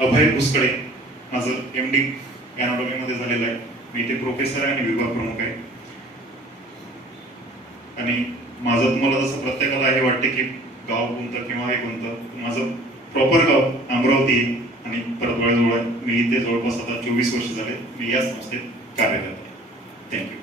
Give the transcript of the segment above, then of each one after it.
अभय भुसकडे, माझं MD गॅनॉटॉमीमध्ये झालेलं आहे. मी इथे प्रोफेसर आहे आणि विभाग प्रमुख आहे. आणि माझं तुम्हाला जसं प्रत्येकाला हे वाटते की गाव कोणतं किंवा हे कोणतं, माझं प्रॉपर गाव अमरावती आणि परतवाड्याजवळ. मी इथे जवळपास आता 24 वर्ष झाले मी या संस्थेत कार्यरत आहे. थँक्यू.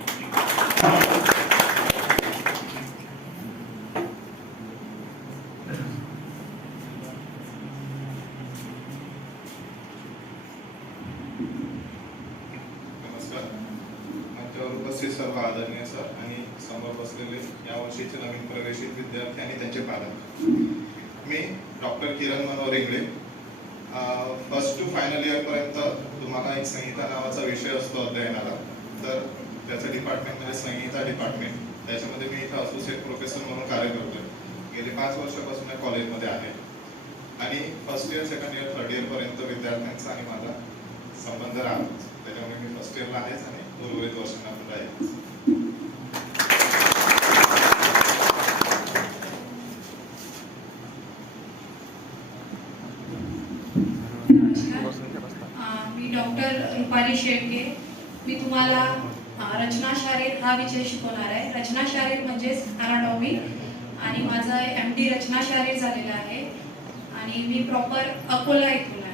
उपस्थित सर्व आदरणीय सर आणि समोर बसलेले या वर्षीचे नवीन प्रवेशित विद्यार्थी आणि त्यांचे पालक. मी doctor Kiran Manohar Ingale. First to final year पर्यंत तुम्हाला एक संहिता नावाचा विषय असतो अध्ययनाला. तर त्याचं डिपार्टमेंट म्हणजे संहिता डिपार्टमेंट, त्याच्यामध्ये मी इथं असोसिएट प्रोफेसर म्हणून कार्य करतोय. गेले 5 वर्षापासून या कॉलेजमध्ये आहे आणि first year, second year, third year पर्यंत विद्यार्थ्यांचा आणि माझा संबंध राहतो. त्याच्यामुळे मी फर्स्ट इयरला आहेच आणि उर्वरित वर्षांना पण आहे. मी डॉक्टर रुपाली शेळके. मी तुम्हाला रचना शारीर हा विषय शिकवणार आहे. रचना शारीर म्हणजेच अनाटॉमी आणि माझं MD रचना शारीर झालेलं आहे आणि मी प्रॉपर अकोला इथून आहे.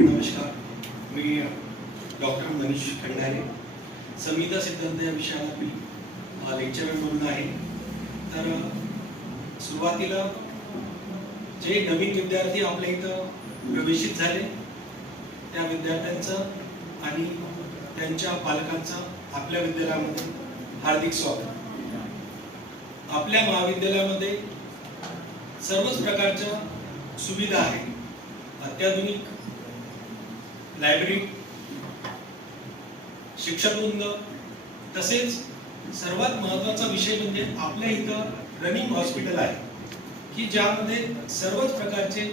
नमस्कार, मी डॉक्टर मनीष खंडारे. संहिता सिद्धांत या विषयाला मी लेक्चरर म्हणून आहे. तर सुरुवातीला जे नवीन विद्यार्थी आपल्या इथं प्रवेशित झाले त्या विद्यार्थ्यांचं आणि त्यांच्या पालकांचं आपल्या विद्यालयामध्ये हार्दिक स्वागत. आपल्या महाविद्यालयामध्ये सर्वच प्रकारच्या सुविधा आहेत. अत्याधुनिक लायब्ररी, शिक्षकवृंद, तसेच सर्वात महत्त्वाचा विषय म्हणजे आपल्या इथं रनिंग हॉस्पिटल आहे की ज्यामध्ये सर्वच प्रकारचे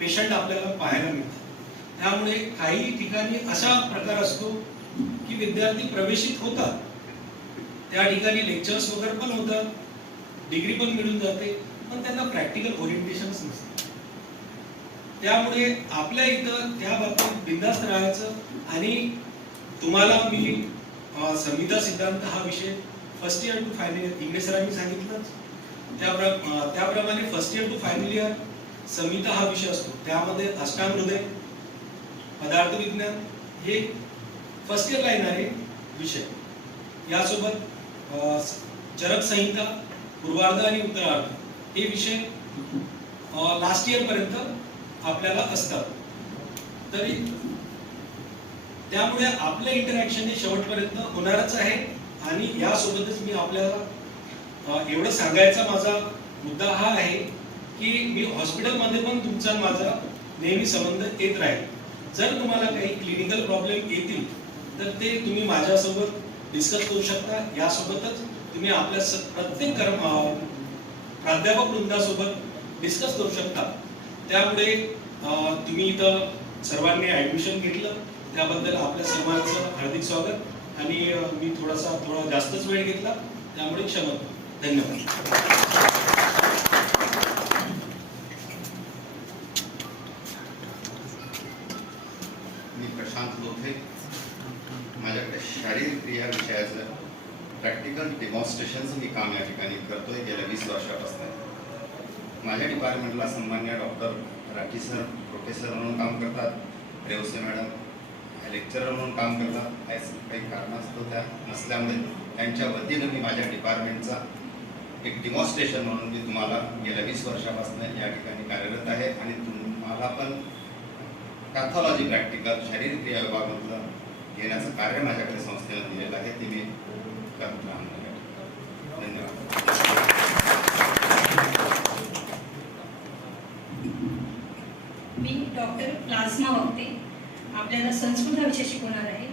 पेशंट आपल्याला पाहायला मिळतात. त्यामुळे काही ठिकाणी असा प्रकार असतो की विद्यार्थी प्रवेशित होतात, त्या ठिकाणी लेक्चर्स वगैरे पण होतात, डिग्री पण मिळून जाते, पण त्यांना प्रॅक्टिकल ओरिएंटेशनच नसतं. त्यामुळे आपल्या इथं त्या बाबतीत बिनधास्त राहायचं. आणि तुम्हाला मी संहिता सिद्धांत हा विषय first year to final year, English सरांनी सांगितलं त्याप्रमाणे first year to final year संहिता हा विषय असतो. त्यामध्ये अष्टांग हृदय, पदार्थ विज्ञान हे फर्स्ट इयरला येणारे विषय. यासोबत चरक संहिता, पूर्वार्ध आणि उत्तरार्ध हे विषय लास्ट इयर पर्यंत आपल्याला असतात. तरी त्यामुळे आपलं इंटरॅक्शन हे शेवटपर्यंत होणारच आहे. आणि यासोबतच मी आपल्याला एवढं सांगायचा माझा मुद्दा हा आहे की मी हॉस्पिटलमध्ये पण तुमचा माझा नेहमी संबंध येत राहील. जर तुम्हाला काही क्लिनिकल प्रॉब्लेम येतील तर ते तुम्ही माझ्यासोबत डिस्कस करू शकता. यासोबतच तुम्ही आपल्या प्रत्येक प्राध्यापक वृंदासोबत डिस्कस करू शकता. त्यामुळे तुम्ही इथं सर्वांनी ॲडमिशन घेतलं त्याबद्दल आपल्या सर्वांचं हार्दिक स्वागत. आणि मी थोडा जास्तच वेळ घेतला त्यामुळे क्षमा. धन्यवाद. मी प्रशांत लोथे. माझ्याकडे शारीरिक क्रिया विषयाचं प्रॅक्टिकल डेमॉन्स्ट्रेशनचं मी काम या ठिकाणी करतोय गेल्या 20 वर्षापासून. माझ्या डिपार्टमेंटला सन्मान्य डॉक्टर राठी सर प्रोफेसर म्हणून काम करतात, रेवसे मॅडम लेक्चरर म्हणून काम करतात. काही कारणास्तव त्या नसल्यामुळे त्यांच्या वतीनं मी माझ्या डिपार्टमेंटचा एक डेमॉन्स्ट्रेशन म्हणून मी तुम्हाला गेल्या 20 वर्षापासून या ठिकाणी कार्यरत आहे. आणि तुम्हाला पण पॅथॉलॉजी प्रॅक्टिकल शारीरिक क्रिया विभागामधलं घेण्याचं कार्य माझ्याकडे संस्थेनं दिलेलं आहे, ते मी करत राहणार आहे. धन्यवाद. मी डॉक्टर प्लाझ्मा वक्ते. आपल्याला संस्कृत हा विषय शिकवणार आहे.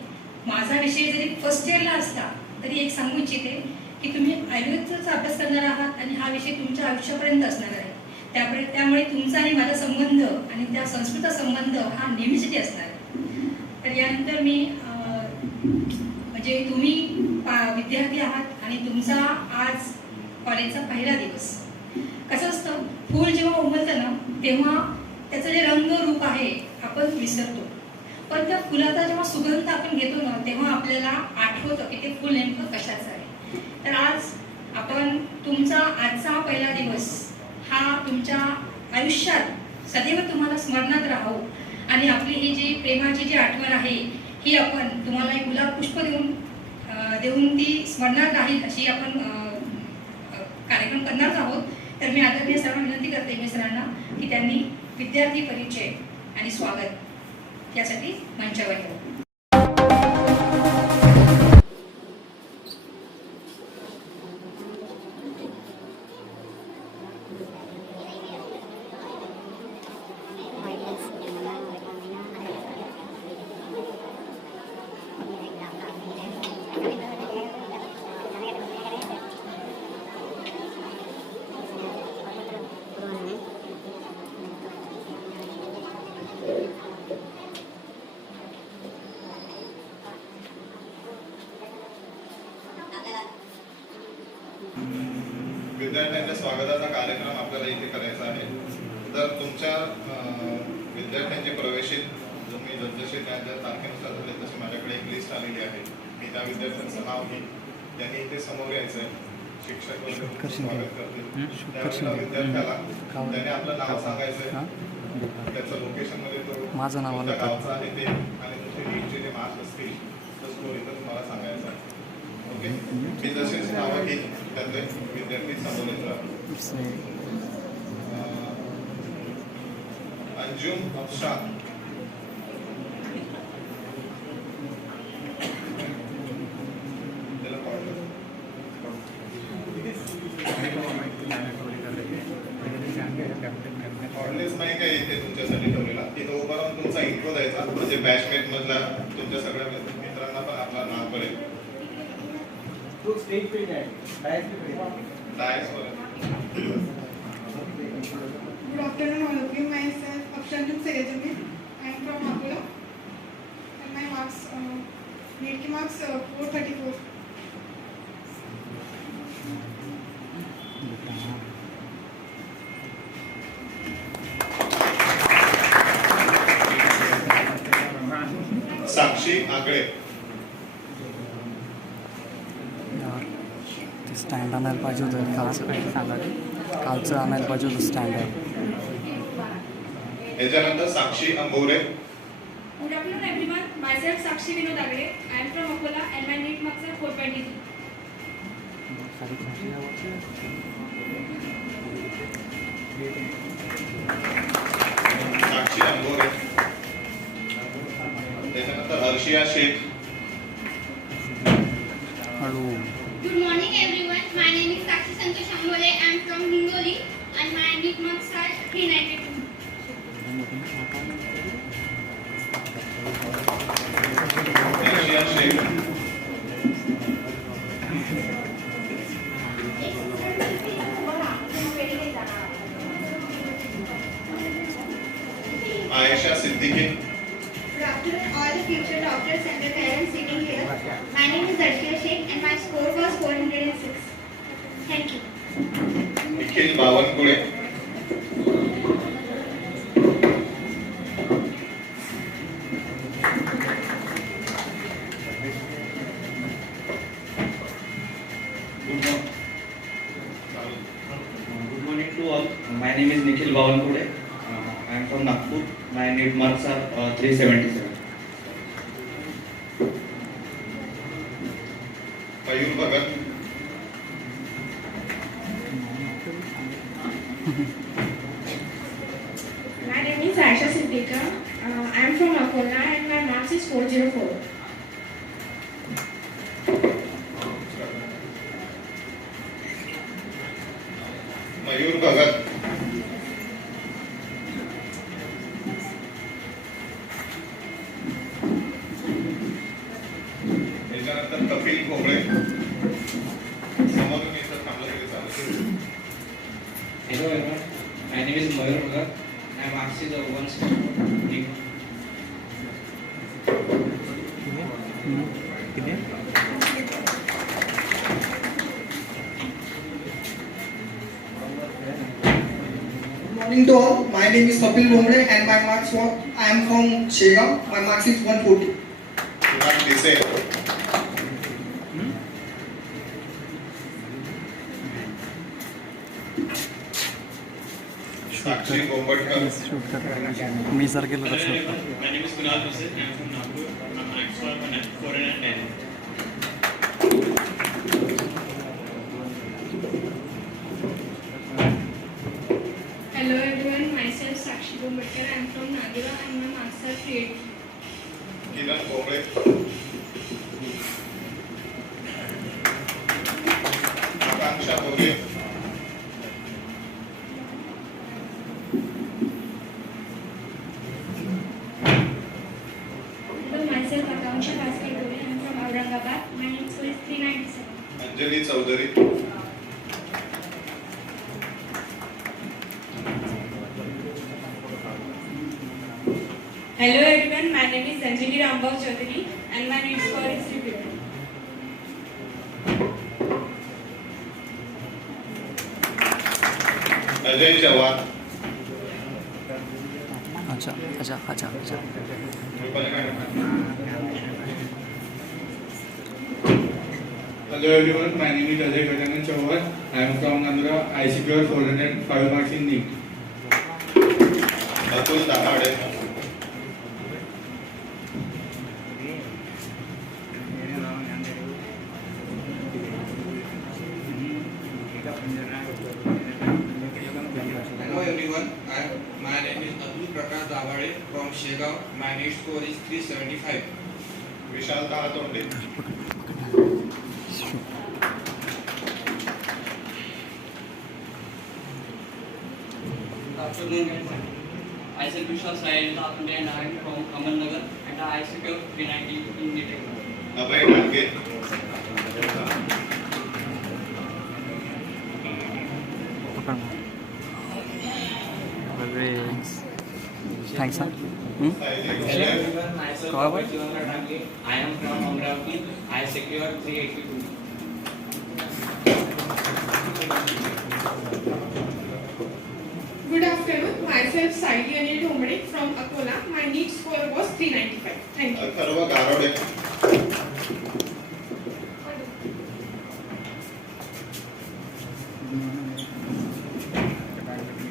माझा विषय जरी फर्स्ट इयरला असला तरी एक सांगू इच्छिते की तुम्ही आयुर्वेदाचा अभ्यास करणार आहात आणि हा विषय तुमच्या आयुष्यापर्यंत असणार आहे. त्यामुळे तुमचा आणि माझा संबंध आणि त्या संस्कृत संबंध हा नेहमीसाठी असणार आहे. तर यानंतर मी म्हणजे तुम्ही विद्यार्थी आहात आणि तुमचा आज कॉलेजचा पहिला दिवस. कसं असतं, फूल जेव्हा उमलतं ना तेव्हा त्याचं जे रंगरूप आहे आपण विसरतो, पण त्या फुलाचा जेव्हा सुगंध आपण घेतो ना तेव्हा आपल्याला आठवतं की ते फूल नेमकं कशाचं आहे. तर आज आपण तुमचा आजचा हा पहिला दिवस हा तुमच्या आयुष्यात सदैव तुम्हाला स्मरणात राहावं आणि आपली ही जी प्रेमाची जी आठवण आहे ही आपण तुम्हाला एक गुलाब पुष्प देऊन ती स्मरणात राहील अशी आपण कार्यक्रम करणार आहोत. तर मी आदरणीय सरांना विनंती करते मी सरांना की त्यांनी विद्यार्थी परिचय आणि स्वागत यासाठी मंचावर येऊ. विद्यार्थ्यांच्या स्वागताचा कार्यक्रम आपल्याला इथे करायचा आहे. तर तुमच्या विद्यार्थ्यांचे प्रवेशित तुम्ही जसे त्यांच्या तारखेनुसार झाले तसे माझ्याकडे एक लिस्ट आलेली आहे. मी त्या विद्यार्थ्यांचं नाव घेईन, त्यांनी इथे समोर यायचं आहे. शिक्षक वगैरे स्वागत करतील. त्यावेळेला विद्यार्थ्याला त्याने आपलं नाव सांगायचं आहे, त्याचं लोकेशनमध्ये तो माझं नाव कोणत्या गावचं आहे ते आणि तुमचे नीटचे जे मार्क्स असतील तो स्कोर इथं तुम्हाला सांगायचा आहे. ओके, मी जसे नावं घेईन त्यातले विद्यार्थी संबोधित राहतील. अंजुम अफशान, ऑर्डिनन्स नाही काय इथे तुमच्यासाठी ठेवलेला, तिथं उभं राहून तुमचा इंट्रो द्यायचा, म्हणजे बॅचमेट मधला तुमच्या सगळ्या मित्रांना पण आपलं नाव कळेल. डायसवर Good afternoon, all of you. Myself, Afshanjit Sayedami. I am from Akula. And my marks, NEET marks 434. साक्षी आगळे, ते स्टँड आणायला पाहिजे होतं. कालचं आणायला पाहिजे होतं स्टँड आहे. याच्यानंतर साक्षी Ambore, Good afternoon everyone. Myself Sakshi Vinod Agre. I am from Akola and my NEET marks are 422. साक्षी अंबोरे. त्याच्यानंतर हर्षिया शेख, हळू. Good morning everyone. My name is Sakshi Santosh Ambole. I am from Hingoli and my NEET marks are 392. हर्षिया Shaikh, Ayesha Siddiqui, Good afternoon all the future doctors and their parents sitting here. My name is Arshia Sheikh and my score was 406. Thank you. Nikhil Bawankule, Good morning to all. My name is Nikhil Bawankude. I am from Nagpur. My NEET marks are 377. Mayur Bhagat, My name is Aisha Siddika. I am from Akola and my marks is 404. Mayur Bhagat, याच्यानंतर कपिल कोबळे, समोरून इथं थांबलं तरी चालेल. Hello everyone. My name is Mayur Bhagat. My marks is 164. morning to all. My name is Kapil Lombre and my marks were, I am from Shegaon. My marks is 140. Student Desai. Sakshi Gombatkar. Shoot कर मी जर गेलो तर shoot कर. My name is Kunal Bose. I am from Nagpur. My marks were 410. Hello everyone, myself Sakshi Gombatkar. I am from Nagura and my marks are 380. किरण कोंबळे. आकांक्षा भोगे. Hello, myself Akanksha Bhaskar Dole. I am from Aurangabad. My name is 397. Anjali Chaudhari. Hello everyone, my name is Sanjali Rambhav Chaudhary and my NEET score is 350. Ajay Chavan. अच्छा अच्छा अच्छा अच्छा. Hello everyone, my name is Ajay Gajanan Chauhan. I am from Nandura. I secured 405 marks in NEET. Atul Dabhade. Hello everyone, my name is Atul Prakash Dabade from Shegaon. My NEET score is 375. Vishal काळतोंडे. Good afternoon, everyone. I am Vishal Sai and I am from Kamal Nagar and I secured 390 in NEET exam. अभय ढाके. Thanks हां. Hello everyone, myself Shivanka Dhange. I am from Amravati. I secured 382. Good afternoon. Myself Saili Anil Dhomade from Akola. My NEET score was 395. Thank you. Atharva गारोडे.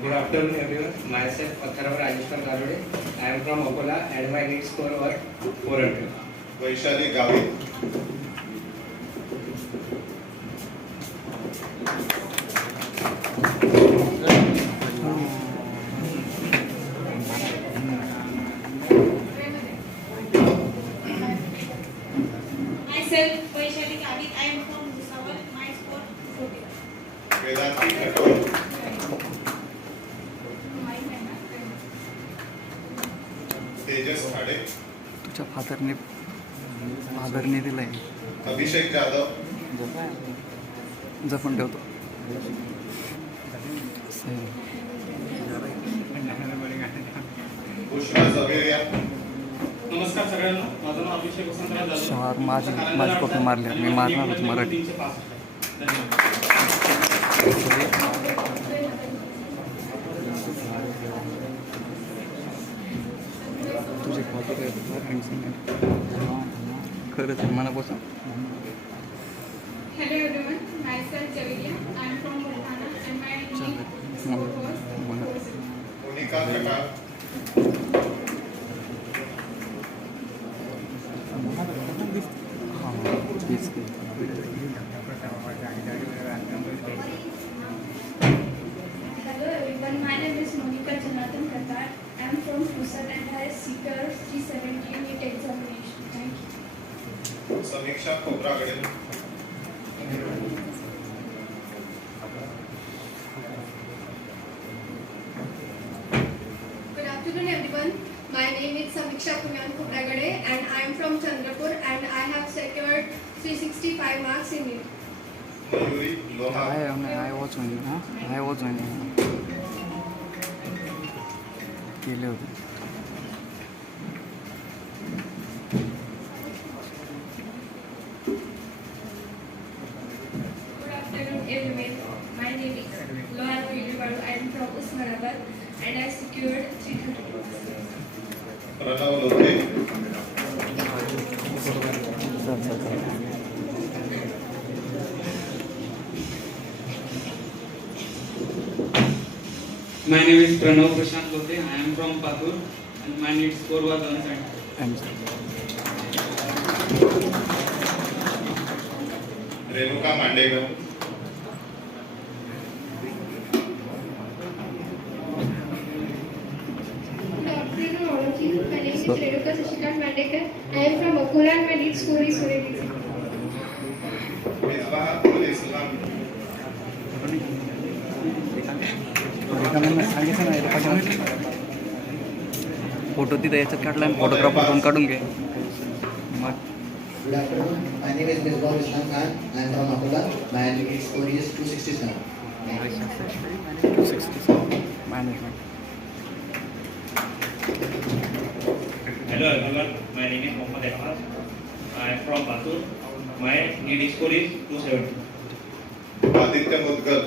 Good afternoon everyone. Myself Atharva Rajeshwar Garode. I am from Akola and my NEET score was 400. Vaishali Gavit. Myself Vaishali Gavit. I am from Bhusawal. My score 40. Vedanti खटोल. Tejas Khade. तुझ्या फादरने दिलं आहे. अभिषेक जाधव. जपून ठेवतो. बुशरा झवेरिया. नमस्कार सगळ्यांना. माझं नाव अभिषेक वसंतराव जाधव. शार माझी कॉपी मारली. मी मारणार होतो मराठी. तुझे कॉपी काय खरंच आहे मनापासून. Hello everyone. Myself Javilia. I am from Bulgana and my NEET score was 400. Monika खटाळ. Hello everyone, my name is Monica Jonathan Katar. I am from Pusat and I secured 370 in NEET examination. Thank you. Samiksha Khobragade. Good afternoon everyone. My name is Samiksha Punyan Kubragade and I am from Chandrapur and I have secured 365 marks in it. Mayuri Loha. I was winning. केले होते. Good afternoon everyone. My name is Lohana Vidivadu. I am from Usmanabad My name is Pranav Prashant Lote. I am from Patur and my NEET score was 170. Renuka Mandekar. My name is Renuka Sashikant Mandekar. I am from Akola and my NEET score is 486. Misbah ul Islam. Photo तिथं याच्यात काढला आणि photographer पण काढून घे. Good afternoon. My name is Misbah Islam Khan. I am from Akola. My NEET score is 267. Management. Hello everyone, my name is Mohammad Ahmad. I am from Patur. My NEET score is 270. Aditya Mudgal.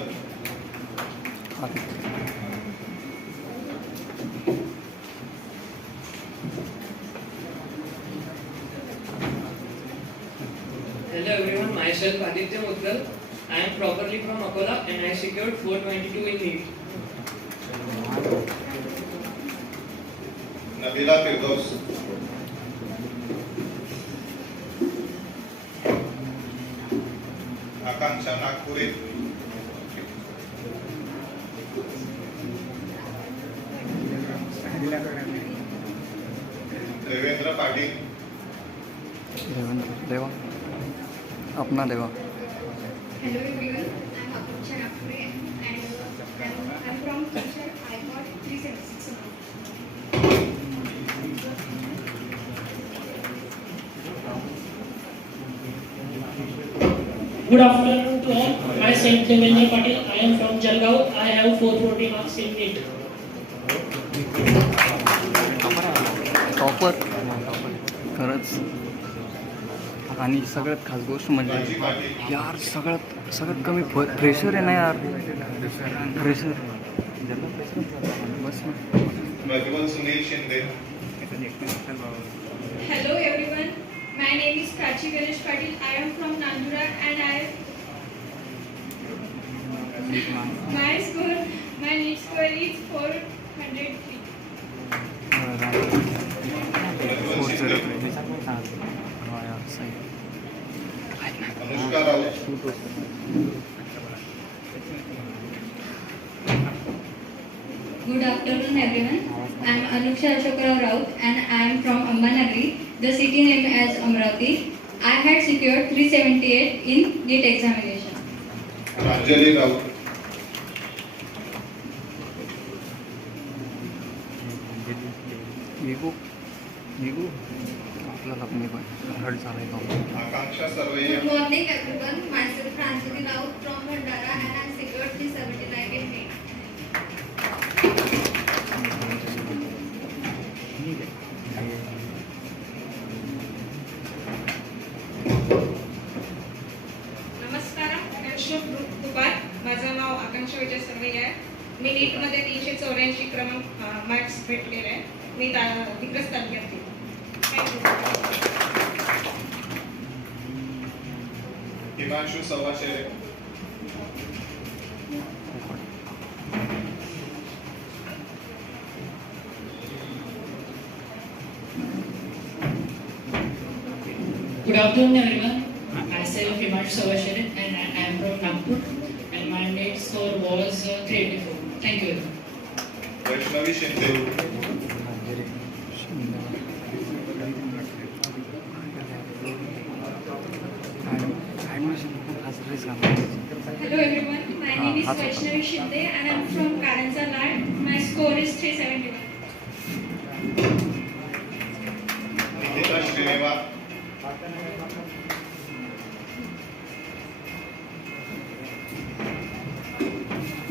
Hello everyone, myself Aditya Mudgal. I am properly from Akola and I secured 422 in NEET. Nabila फिरदौस. आकांक्षा नागपुरे. देवेंद्र पाटील. देवा अपना देवा. Hello everyone, I am Akanksha Nagpure and I am from teacher. I got 376 marks. Good afternoon to all. Myself Devendra Patil. I am from Jalgaon. I have 440 marks in NEET. Topper खरंच. आणि सगळ्यात खास गोष्ट म्हणजे यार सगळ्यात कमी pressure आहे ना यार. Pressure bus. Prajwal Sunil Shinde. Hello everyone, my name is Prachi Ganesh Patil. I am from Nandura and my NEET score is 403. Anushka Raut. Good afternoon everyone. I am Anuksha Ashokrao Raut and I am from Ambanagri, the city name as Amravati. I had secured 378 in NEET examination. Anjali Raut. आपल्याला पण hurt झालाय का. आकांक्षा सर्वैया. Good morning everyone. Myself Pranjali Raut from Bhandara and I am secured 379 in NEET. नमस्कार, शुभ दुपार. माझं नाव आकांक्षा विजय सर्वैया आहे. मी नीटमध्ये 384 क्रमांक मार्क्स भेटलेले आहे. मी दिग्रस तालुक्यातील. Himanshu सवाशेरे. Good afternoon everyone. Myself Himanshu Savashere and I am from Nagpur and my NEET score was 384. Thank you. Vaishnavi Shinde. Hello everyone, my name is Vaishnavi Shinde and I am from Karanza Lad. My score is 371. Nikita Shrinivas.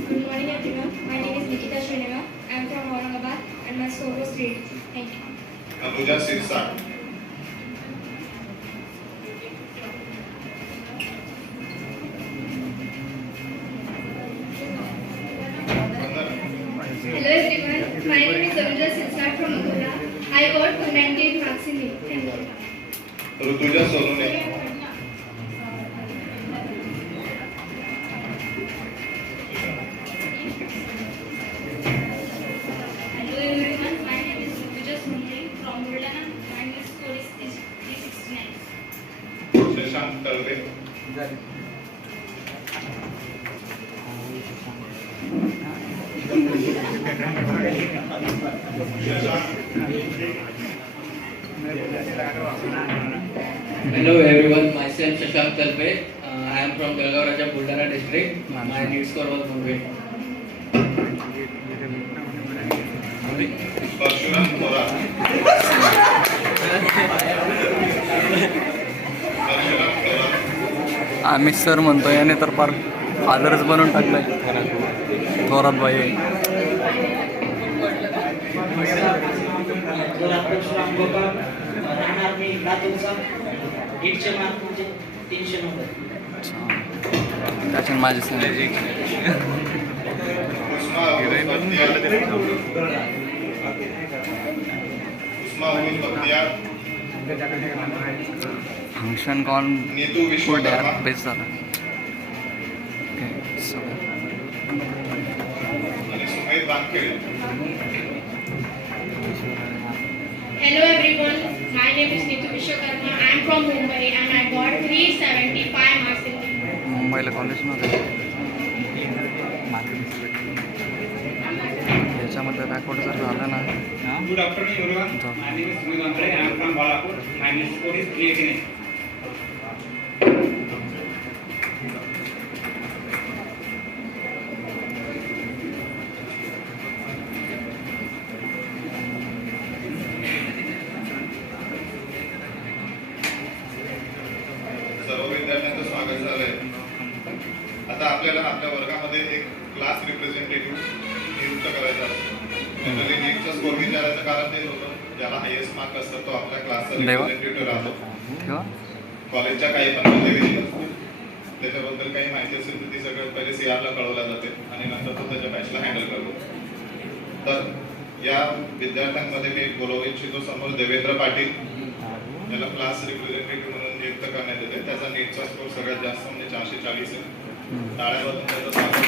Good morning everyone, my name is Nikita Srinivas. I am from Aurangabad and my score was 380. Thank you. Anuja Sirsat. Hello everyone, my name is Anuja Sirsat from Akola. I got 298 marks in NEET. Thank you. Rutuja सोनुने. परशुराम तळवे. Hello everyone, myself Shashank Talpe. I am from Belgaum Raja Buldara district. My NEET score was 120. Parshuram Thorat. आम्ही sir म्हणतो याने तर फार फादरच बनवून टाकलाय थोरात बाई. परशुराम गोपाळ राहणार मी लातूरचा. नीटचे मार्क म्हणजे 390. त्याच्यात माझे सांगायचे फंक्शन कॉन नीतू विश्वकर्मा. बेस झाला. आणि Sumedh Wankhede. Hello everyone, my name is Neetu Vishwakarma. I am from Mumbai and I got 375 marks in English. मुंबईला कॉलेजमध्ये याच्यामध्ये रेकॉर्ड जर झालं ना. Good afternoon everyone. My name is Sumit Wankade. I am from Balapur. My NEET score is 389. सर्व विद्यार्थ्यांचं स्वागत झालंय. आता आपल्याला आपल्या वर्गामध्ये एक क्लास रिप्रेझेंटेटिव्ह नियुक्त करायचा असतो. जनरली नीटचा स्कोर विचारायचं कारण ते होतं ज्याला हायेस्ट मार्क असतात तो आपल्या क्लासचा रिप्रेझेंटेटिव्ह राहतो. कॉलेजच्या काही पण विषय असतो त्याच्याबद्दल काही माहिती असेल तर ती सगळ्यात पहिले सीआरला कळवल्या जाते आणि नंतर तो त्याच्या बॅचला हँडल करतो. तर या विद्यार्थ्यांमध्ये मी बोलवू इच्छितो समोर देवेंद्र पाटील याला क्लास रिप्रेझेंटेटिव्ह म्हणून नियुक्त करण्यात येते. त्याचा नीटचा स्कोर सगळ्यात जास्त म्हणजे 440 आहे. टाळ्यावरून त्याचं स्वागत.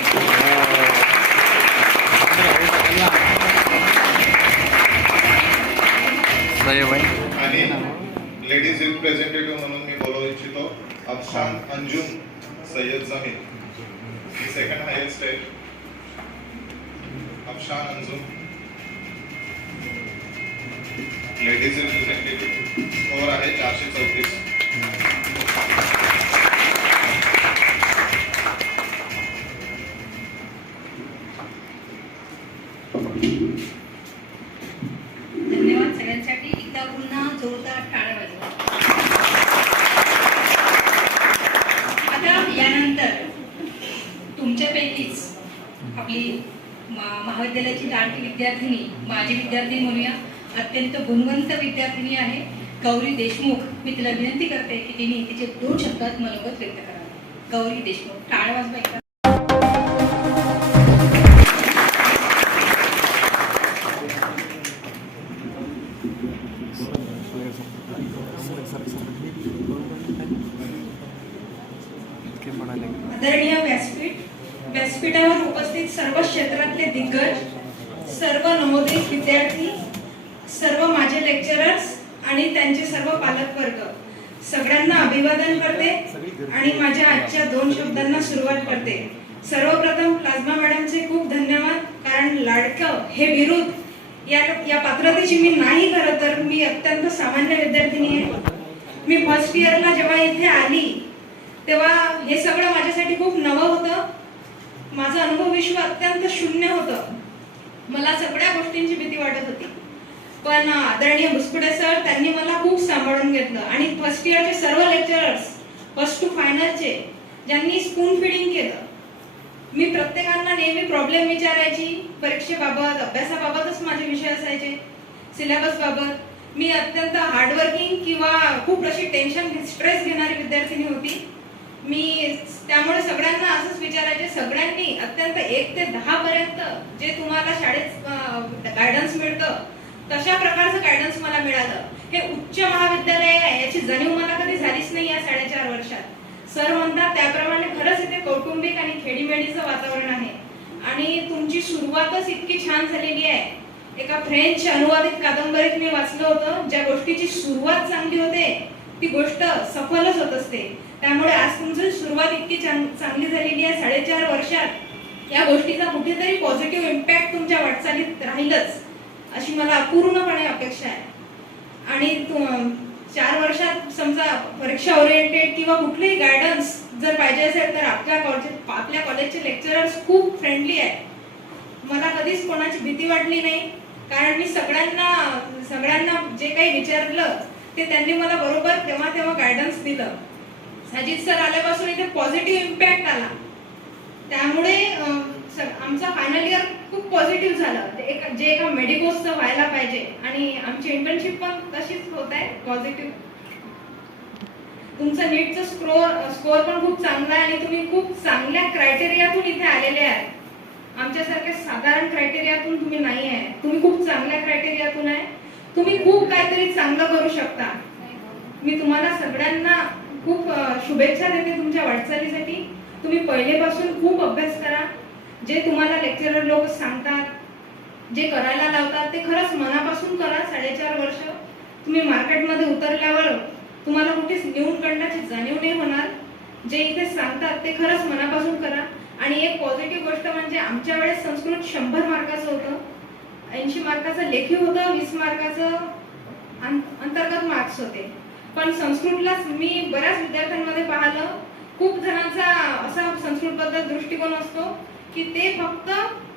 आणि लेडीज रिप्रेझेंटेटिव्ह म्हणून मी बोलवू इच्छितो अफशान अंजुम सय्यद जमीन. ही सेकंड हायेस्ट आहे. Afshan Anjum ladies representative score आहे 434. धन्यवाद सगळ्यांसाठी. एकदा पुन्हा जोरदार टाळ्या वाजवा. आता यानंतर तुमच्यापैकीच आपली महाविद्यालयाची लाडकी विद्यार्थिनी, माजी विद्यार्थिनी म्हणूया, अत्यंत गुणवंत विद्यार्थिनी आहे गौरी देशमुख. मी तिला विनंती करते की तिने तिचे 2 शब्दात मनोगत व्यक्त करावे. गौरी देशमुख, टाळ्या वाजवा एकदा. आदरणीय व्यासपीठावर उपस्थित सर्व क्षेत्रातले दिग्गज, सर्व नवोदित विद्यार्थी, सर्व माझे लेक्चरर्स आणि त्यांचे सर्व पालक वर्ग, सगळ्यांना अभिवादन करते आणि माझ्या आजच्या 2 शब्दांना सुरुवात करते. सर्वप्रथम प्लाझ्मा मॅडमचे खूप धन्यवाद, कारण लाडकं हे बिरुद या पात्रतेची मी नाही. खरं तर मी अत्यंत सामान्य विद्यार्थिनी आहे. मी फर्स्ट इयरला जेव्हा इथे आली तेव्हा हे सगळं माझ्यासाठी खूप नवं होतं. माझं अनुभव विश्व अत्यंत शून्य होतं. मला सगळ्या गोष्टींची भीती वाटत होती. पण आदरणीय बुसकुडे सर त्यांनी मला खूप सांभाळून घेतलं आणि फर्स्ट इयरचे सर्व लेक्चरर्स, फर्स्ट टू फायनलचे, ज्यांनी स्पून फिडिंग केलं. मी प्रत्येकांना नेहमी प्रॉब्लेम विचारायची. परीक्षेबाबत, अभ्यासाबाबतच माझे विषय असायचे, सिलेबस बाबत. मी अत्यंत हार्डवर्किंग किंवा खूप अशी टेन्शन, स्ट्रेस घेणारी विद्यार्थिनी होती. मी त्यामुळे सगळ्यांना असंच विचारायचे, सगळ्यांनी अत्यंत 1 ते 10 पर्यंत जे तुम्हाला शाळेत गायडन्स मिळतं तशा प्रकारचं गायडन्स मला मिळालं. हे उच्च महाविद्यालय आहे याची जाणीव मला कधी झालीच नाही या 4.5 वर्षात. सर म्हणतात त्याप्रमाणे खरंच इथे कौटुंबिक आणि खेडीमेडीचं वातावरण आहे. आणि तुमची सुरुवातच इतकी छान झालेली आहे. एका फ्रेंच अनुवादित कादंबरीत मी वाचलं होतं, ज्या गोष्टीची सुरुवात चांगली होते ती गोष्ट सफलच होत असते. त्यामुळे आज तुमची सुरुवात इतकी चांगली झालेली आहे. 4.5 वर्षात या गोष्टीचा कुठेतरी पॉझिटिव्ह इम्पॅक्ट तुमच्या वाटचालीत राहीलच अशी मला पूर्णपणे अपेक्षा आहे. आणि 4 वर्षात समजा परीक्षा ओरिएंटेड किंवा कुठलीही गायडन्स जर पाहिजे असेल तर आपल्या कॉलेजचे लेक्चरर्स खूप फ्रेंडली आहे. मला कधीच कोणाची भीती वाटली नाही, कारण मी सगळ्यांना जे काही विचारलं ते त्यांनी मला बरोबर तेव्हा गायडन्स दिलं. साजिद सर आल्यापासून इथे पॉझिटिव्ह इम्पॅक्ट आला. त्यामुळे आमचा फायनल इयर खूप पॉझिटिव्ह झालं. जे एका मेडिकोसचं व्हायला पाहिजे आणि आमची इंटर्नशिप पण तशीच होत आहे पॉझिटिव्ह. तुमचं नीटचं स्कोअर पण खूप चांगला आहे आणि तुम्ही खूप चांगल्या क्रायटेरियातून इथे आलेले आहे. आमच्यासारख्या साधारण क्रायटेरियातून तुम्ही नाही आहे, तुम्ही खूप चांगल्या क्रायटेरियातून आहे. तुम्ही खूप काहीतरी चांगलं करू शकता. मी तुम्हाला सगळ्यांना खूप शुभेच्छा देते तुमच्या वाटचालीसाठी. तुम्ही पहिलेपासून खूप अभ्यास करा. जे तुम्हाला लेक्चरर लोक सांगतात, जे करायला लावतात ते खरंच मनापासून करा. 4.5 वर्ष तुम्ही मार्केटमध्ये उतरल्यावर तुम्हाला कुठेच निवून काढण्याची जाणीव नाही होणार. जे इथे सांगतात ते खरंच मनापासून करा. आणि एक पॉझिटिव्ह गोष्ट म्हणजे आमच्या वेळेस संस्कृत 100 मार्काचं होतं, 80 मार्काचं लेखी होतं, 20 मार्काचं अंतर्गत मार्क्स होते. पण संस्कृतलाच मी बऱ्याच विद्यार्थ्यांमध्ये पाहिलं, खूप जणांचा असा संस्कृतबद्दल दृष्टिकोन असतो की ते फक्त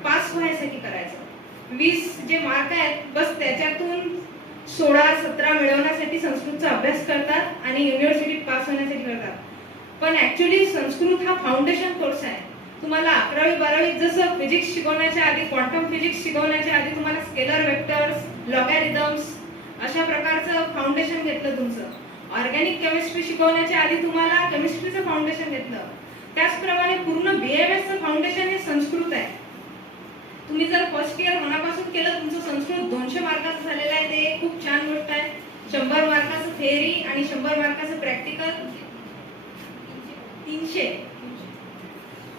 पास व्हायसाठी करायचं. 20 जे मार्क आहेत बस त्याच्यातून 16-17 मिळवण्यासाठी संस्कृतचा अभ्यास करतात आणि युनिव्हर्सिटीत पास होण्यासाठी करतात. पण ऍक्च्युली संस्कृत हा फाउंडेशन कोर्स आहे. तुम्हाला 11वी-12वीत जसं फिजिक्स शिकवण्याच्या आधी, क्वांटम फिजिक्स शिकवण्याच्या आधी तुम्हाला स्केलर वेक्टर्स, लॉगॅरिथम्स अशा प्रकारचं फाउंडेशन घेतलं तुमचं. ऑर्गॅनिक केमिस्ट्री शिकवण्याच्या आधी तुम्हाला केमिस्ट्रीचं फाउंडेशन घेतलं. त्याचप्रमाणे पूर्ण BAMSचं फाउंडेशन हे संस्कृत आहे. तुम्ही जर फर्स्ट इयर मनापासून केलं, तुमचं संस्कृत 200 मार्काचं झालेलं आहे, ते खूप छान गोष्ट आहे. 100 मार्काचं थेअरी आणि 100 मार्काचं प्रॅक्टिकल, 300.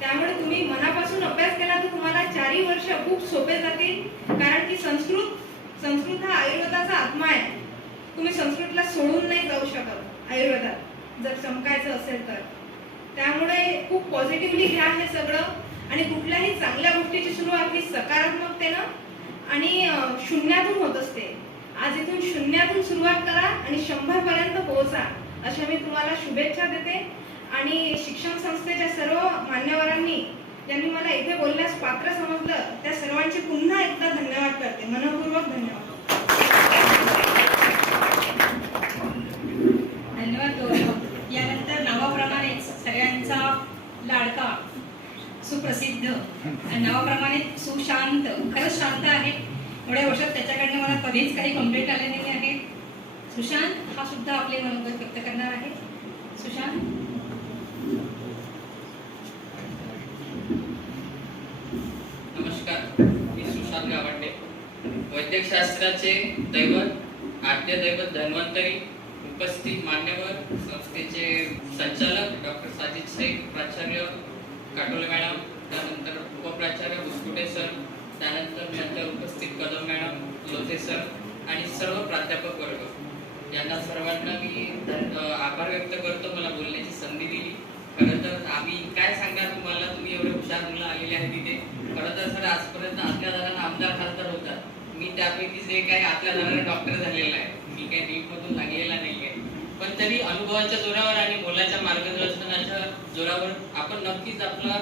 त्यामुळे तुम्ही मनापासून अभ्यास केला तर तुम्हाला 4 वर्ष खूप सोपे जातील. कारण की संस्कृत हा आयुर्वेदाचा आत्मा आहे. तुम्ही संस्कृतला सोडून नाही जाऊ शकत आयुर्वेदात जर चमकायचं असेल तर. त्यामुळे खूप पॉझिटिव्हली घ्या हे सगळं. आणि कुठल्याही चांगल्या गोष्टीची सुरुवात ही सकारात्मकतेनं आणि शून्यातून होत असते. आज इथून शून्यातून सुरुवात करा आणि 100 पर्यंत पोहोचा अशा मी तुम्हाला शुभेच्छा देते. आणि शिक्षण संस्थेच्या सर्व मान्यवरांनी ज्यांनी मला इथे बोलण्यास पात्र समजलं त्या सर्वांचे पुन्हा एकदा धन्यवाद करते, मनपूर्वक धन्यवाद. धन्यवाद. यानंतर नावाप्रमाणेच सगळ्यांचा लाडका, सुप्रसिद्ध नावाप्रमाणे सुशांत, खरंच शांत आहे. एवढ्या वर्षात त्याच्याकडनं मला कधीच काही कंप्लेंट आले नाही आहे. सुशांत हा सुद्धा आपले मनोगत व्यक्त करणार आहे. सुशांत. नमस्कार, मी सुशांत गावंडे. वैद्यकशास्त्राचे दैवत, आद्य दैवत धन्वंतरी, उपस्थित मान्यवर, संस्थेचे संचालक डॉक्टर साजिद शेख, प्राचार्य काटोले मॅडम, त्यानंतर उपप्राचार्य बुसकुटे सर, त्यानंतर नंतर उपस्थित कदम मॅडम, लोथे सर आणि सर्व प्राध्यापक वर्ग, यांना सर्वांना मी आभार व्यक्त करतो मला बोलण्याची संधी दिली. खरं तर आम्ही काय सांगणार तुम्हाला, तुम्ही एवढे हुशार मुलं आलेले आहेत तिथे. खरं तर सर आजपर्यंत आपल्या दादांना आमदार खासदार होतात, मी त्यापैकी जे काही आपल्या दादांना डॉक्टर झालेला आहे, मी काही नीटमधून लागलेला नाही आहे. पण तरी अनुभवाच्या जोरावर आणि मुलाच्या मार्गदर्शनाच्या जोरावर आपण नक्कीच आपला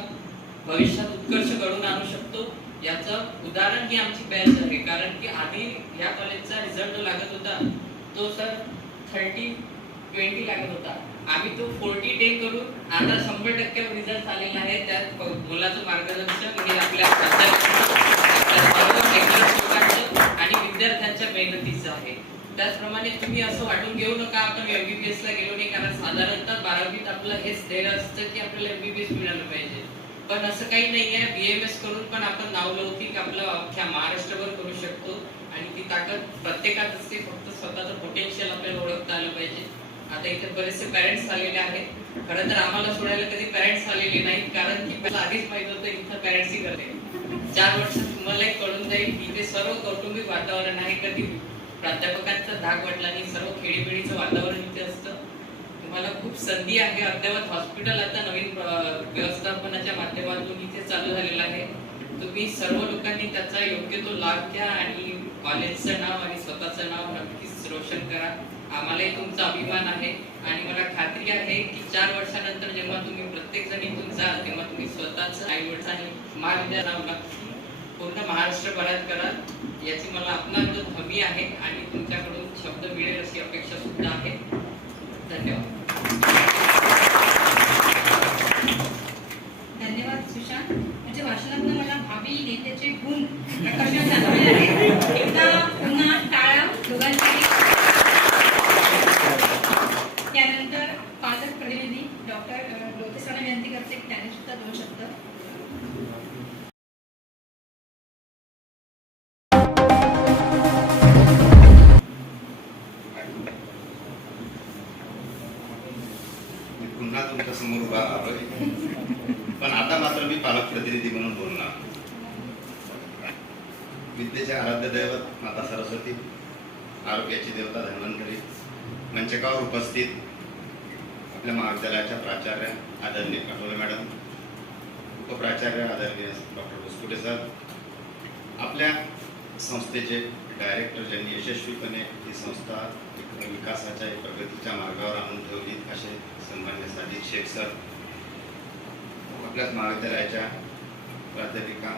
भविष्यात उत्कर्ष घडवून आणू शकतो. याचं उदाहरण ही आमची बॅच आहे. कारण की आधी या कॉलेजचा रिझल्ट जो लागत होता तो सर 30-20 लागत होता. आम्ही तो 40 डे करून आता 100% रिझल्ट आलेला आहे. त्यात मुलाचं मार्गदर्शन हे आपल्या आणि विद्यार्थ्यांच्या मेहनतीचं आहे. त्याचप्रमाणे तुम्ही असं वाटून घेऊ नका आपण MBBS ला गेलो नाही, कारण साधारणतः 12वीत आपलं हेच ध्येय असतं की आपल्याला MBBS मिळालं पाहिजे. पण असं काही नाही आहे. BAMS करून पण आपण नावलौकिक आपलं अख्ख्या महाराष्ट्रभर करू शकतो. आणि ती ताकद प्रत्येकात असते, फक्त स्वतःचं पोटेन्शियल आपल्याला ओळखता आलं पाहिजे. आता इथे बरेचसे पॅरेंट्स आलेले आहेत. खरं तर आम्हाला सोडायला कधी पॅरेंट्स आलेले नाहीत, कारण की मला आधीच माहित होतं इथं पॅरेंट्स ही करते. 4 वर्षात तुम्हालाही कळून जाईल इथे सर्व कौटुंबिक वातावरण आहे. कधी प्राध्यापकांचा धाक वाटला नाही, सर्व खेडीमेडीचं वातावरण इथे असतं. खूप संधी आहे. अद्ययावत हॉस्पिटल आता नवीन व्यवस्थापनाच्या माध्यमातून इथे चालू झालेलं आहे. तुम्ही सर्व लोकांनी त्याचा योग्य तो लाभ घ्या आणि कॉलेजचं नाव आणि स्वतःचं नाव नक्कीच रोशन करा. आम्हालाही तुमचा अभिमान आहे आणि मला खात्री आहे की 4 वर्षानंतर जेव्हा तुम्ही प्रत्येक जण इथून जाल तेव्हा तुम्ही स्वतःच आईवडिलांचं आणि महाविद्यालय नाव नक्की पूर्ण महाराष्ट्रभरात कराल याची मला आपल्याकडून हमी आहे आणि तुमच्याकडून शब्द मिळेल अशी अपेक्षा सुद्धा आहे. धन्यवाद. धन्यवाद सुशांत. म्हणजे भाषणातून मला भावी नेत्याचे गुण प्रकर्षात जाणवले आहेत. एकदा पुन्हा टाळा दोघांसाठी. त्यानंतर पालक प्रतिनिधी डॉक्टर लोते सरांना विनंती करते की त्याने सुद्धा 2 शब्द. पुन्हा तुमच्या समोर उभा आलोय, पण आता मात्र मी पालक प्रतिनिधी म्हणून बोलणार. विद्येचे आराध्य दैवत माता सरस्वती, आरोग्याची देवता धन्वंतरी, मंचकावर उपस्थित आपल्या महाविद्यालयाच्या प्राचार्य आदरणीय काटोले मॅडम, उपप्राचार्य आदरणीय डॉक्टर बुसकुटे सर, आपल्या संस्थेचे डायरेक्टर ज्यांनी यशस्वीपणे ही संस्था विकासाच्या प्रगतीच्या मार्गावर आणून ठेवली असे सन्मान्य साजिद शेख सर, आपल्याच महाविद्यालयाच्या प्राध्यापिका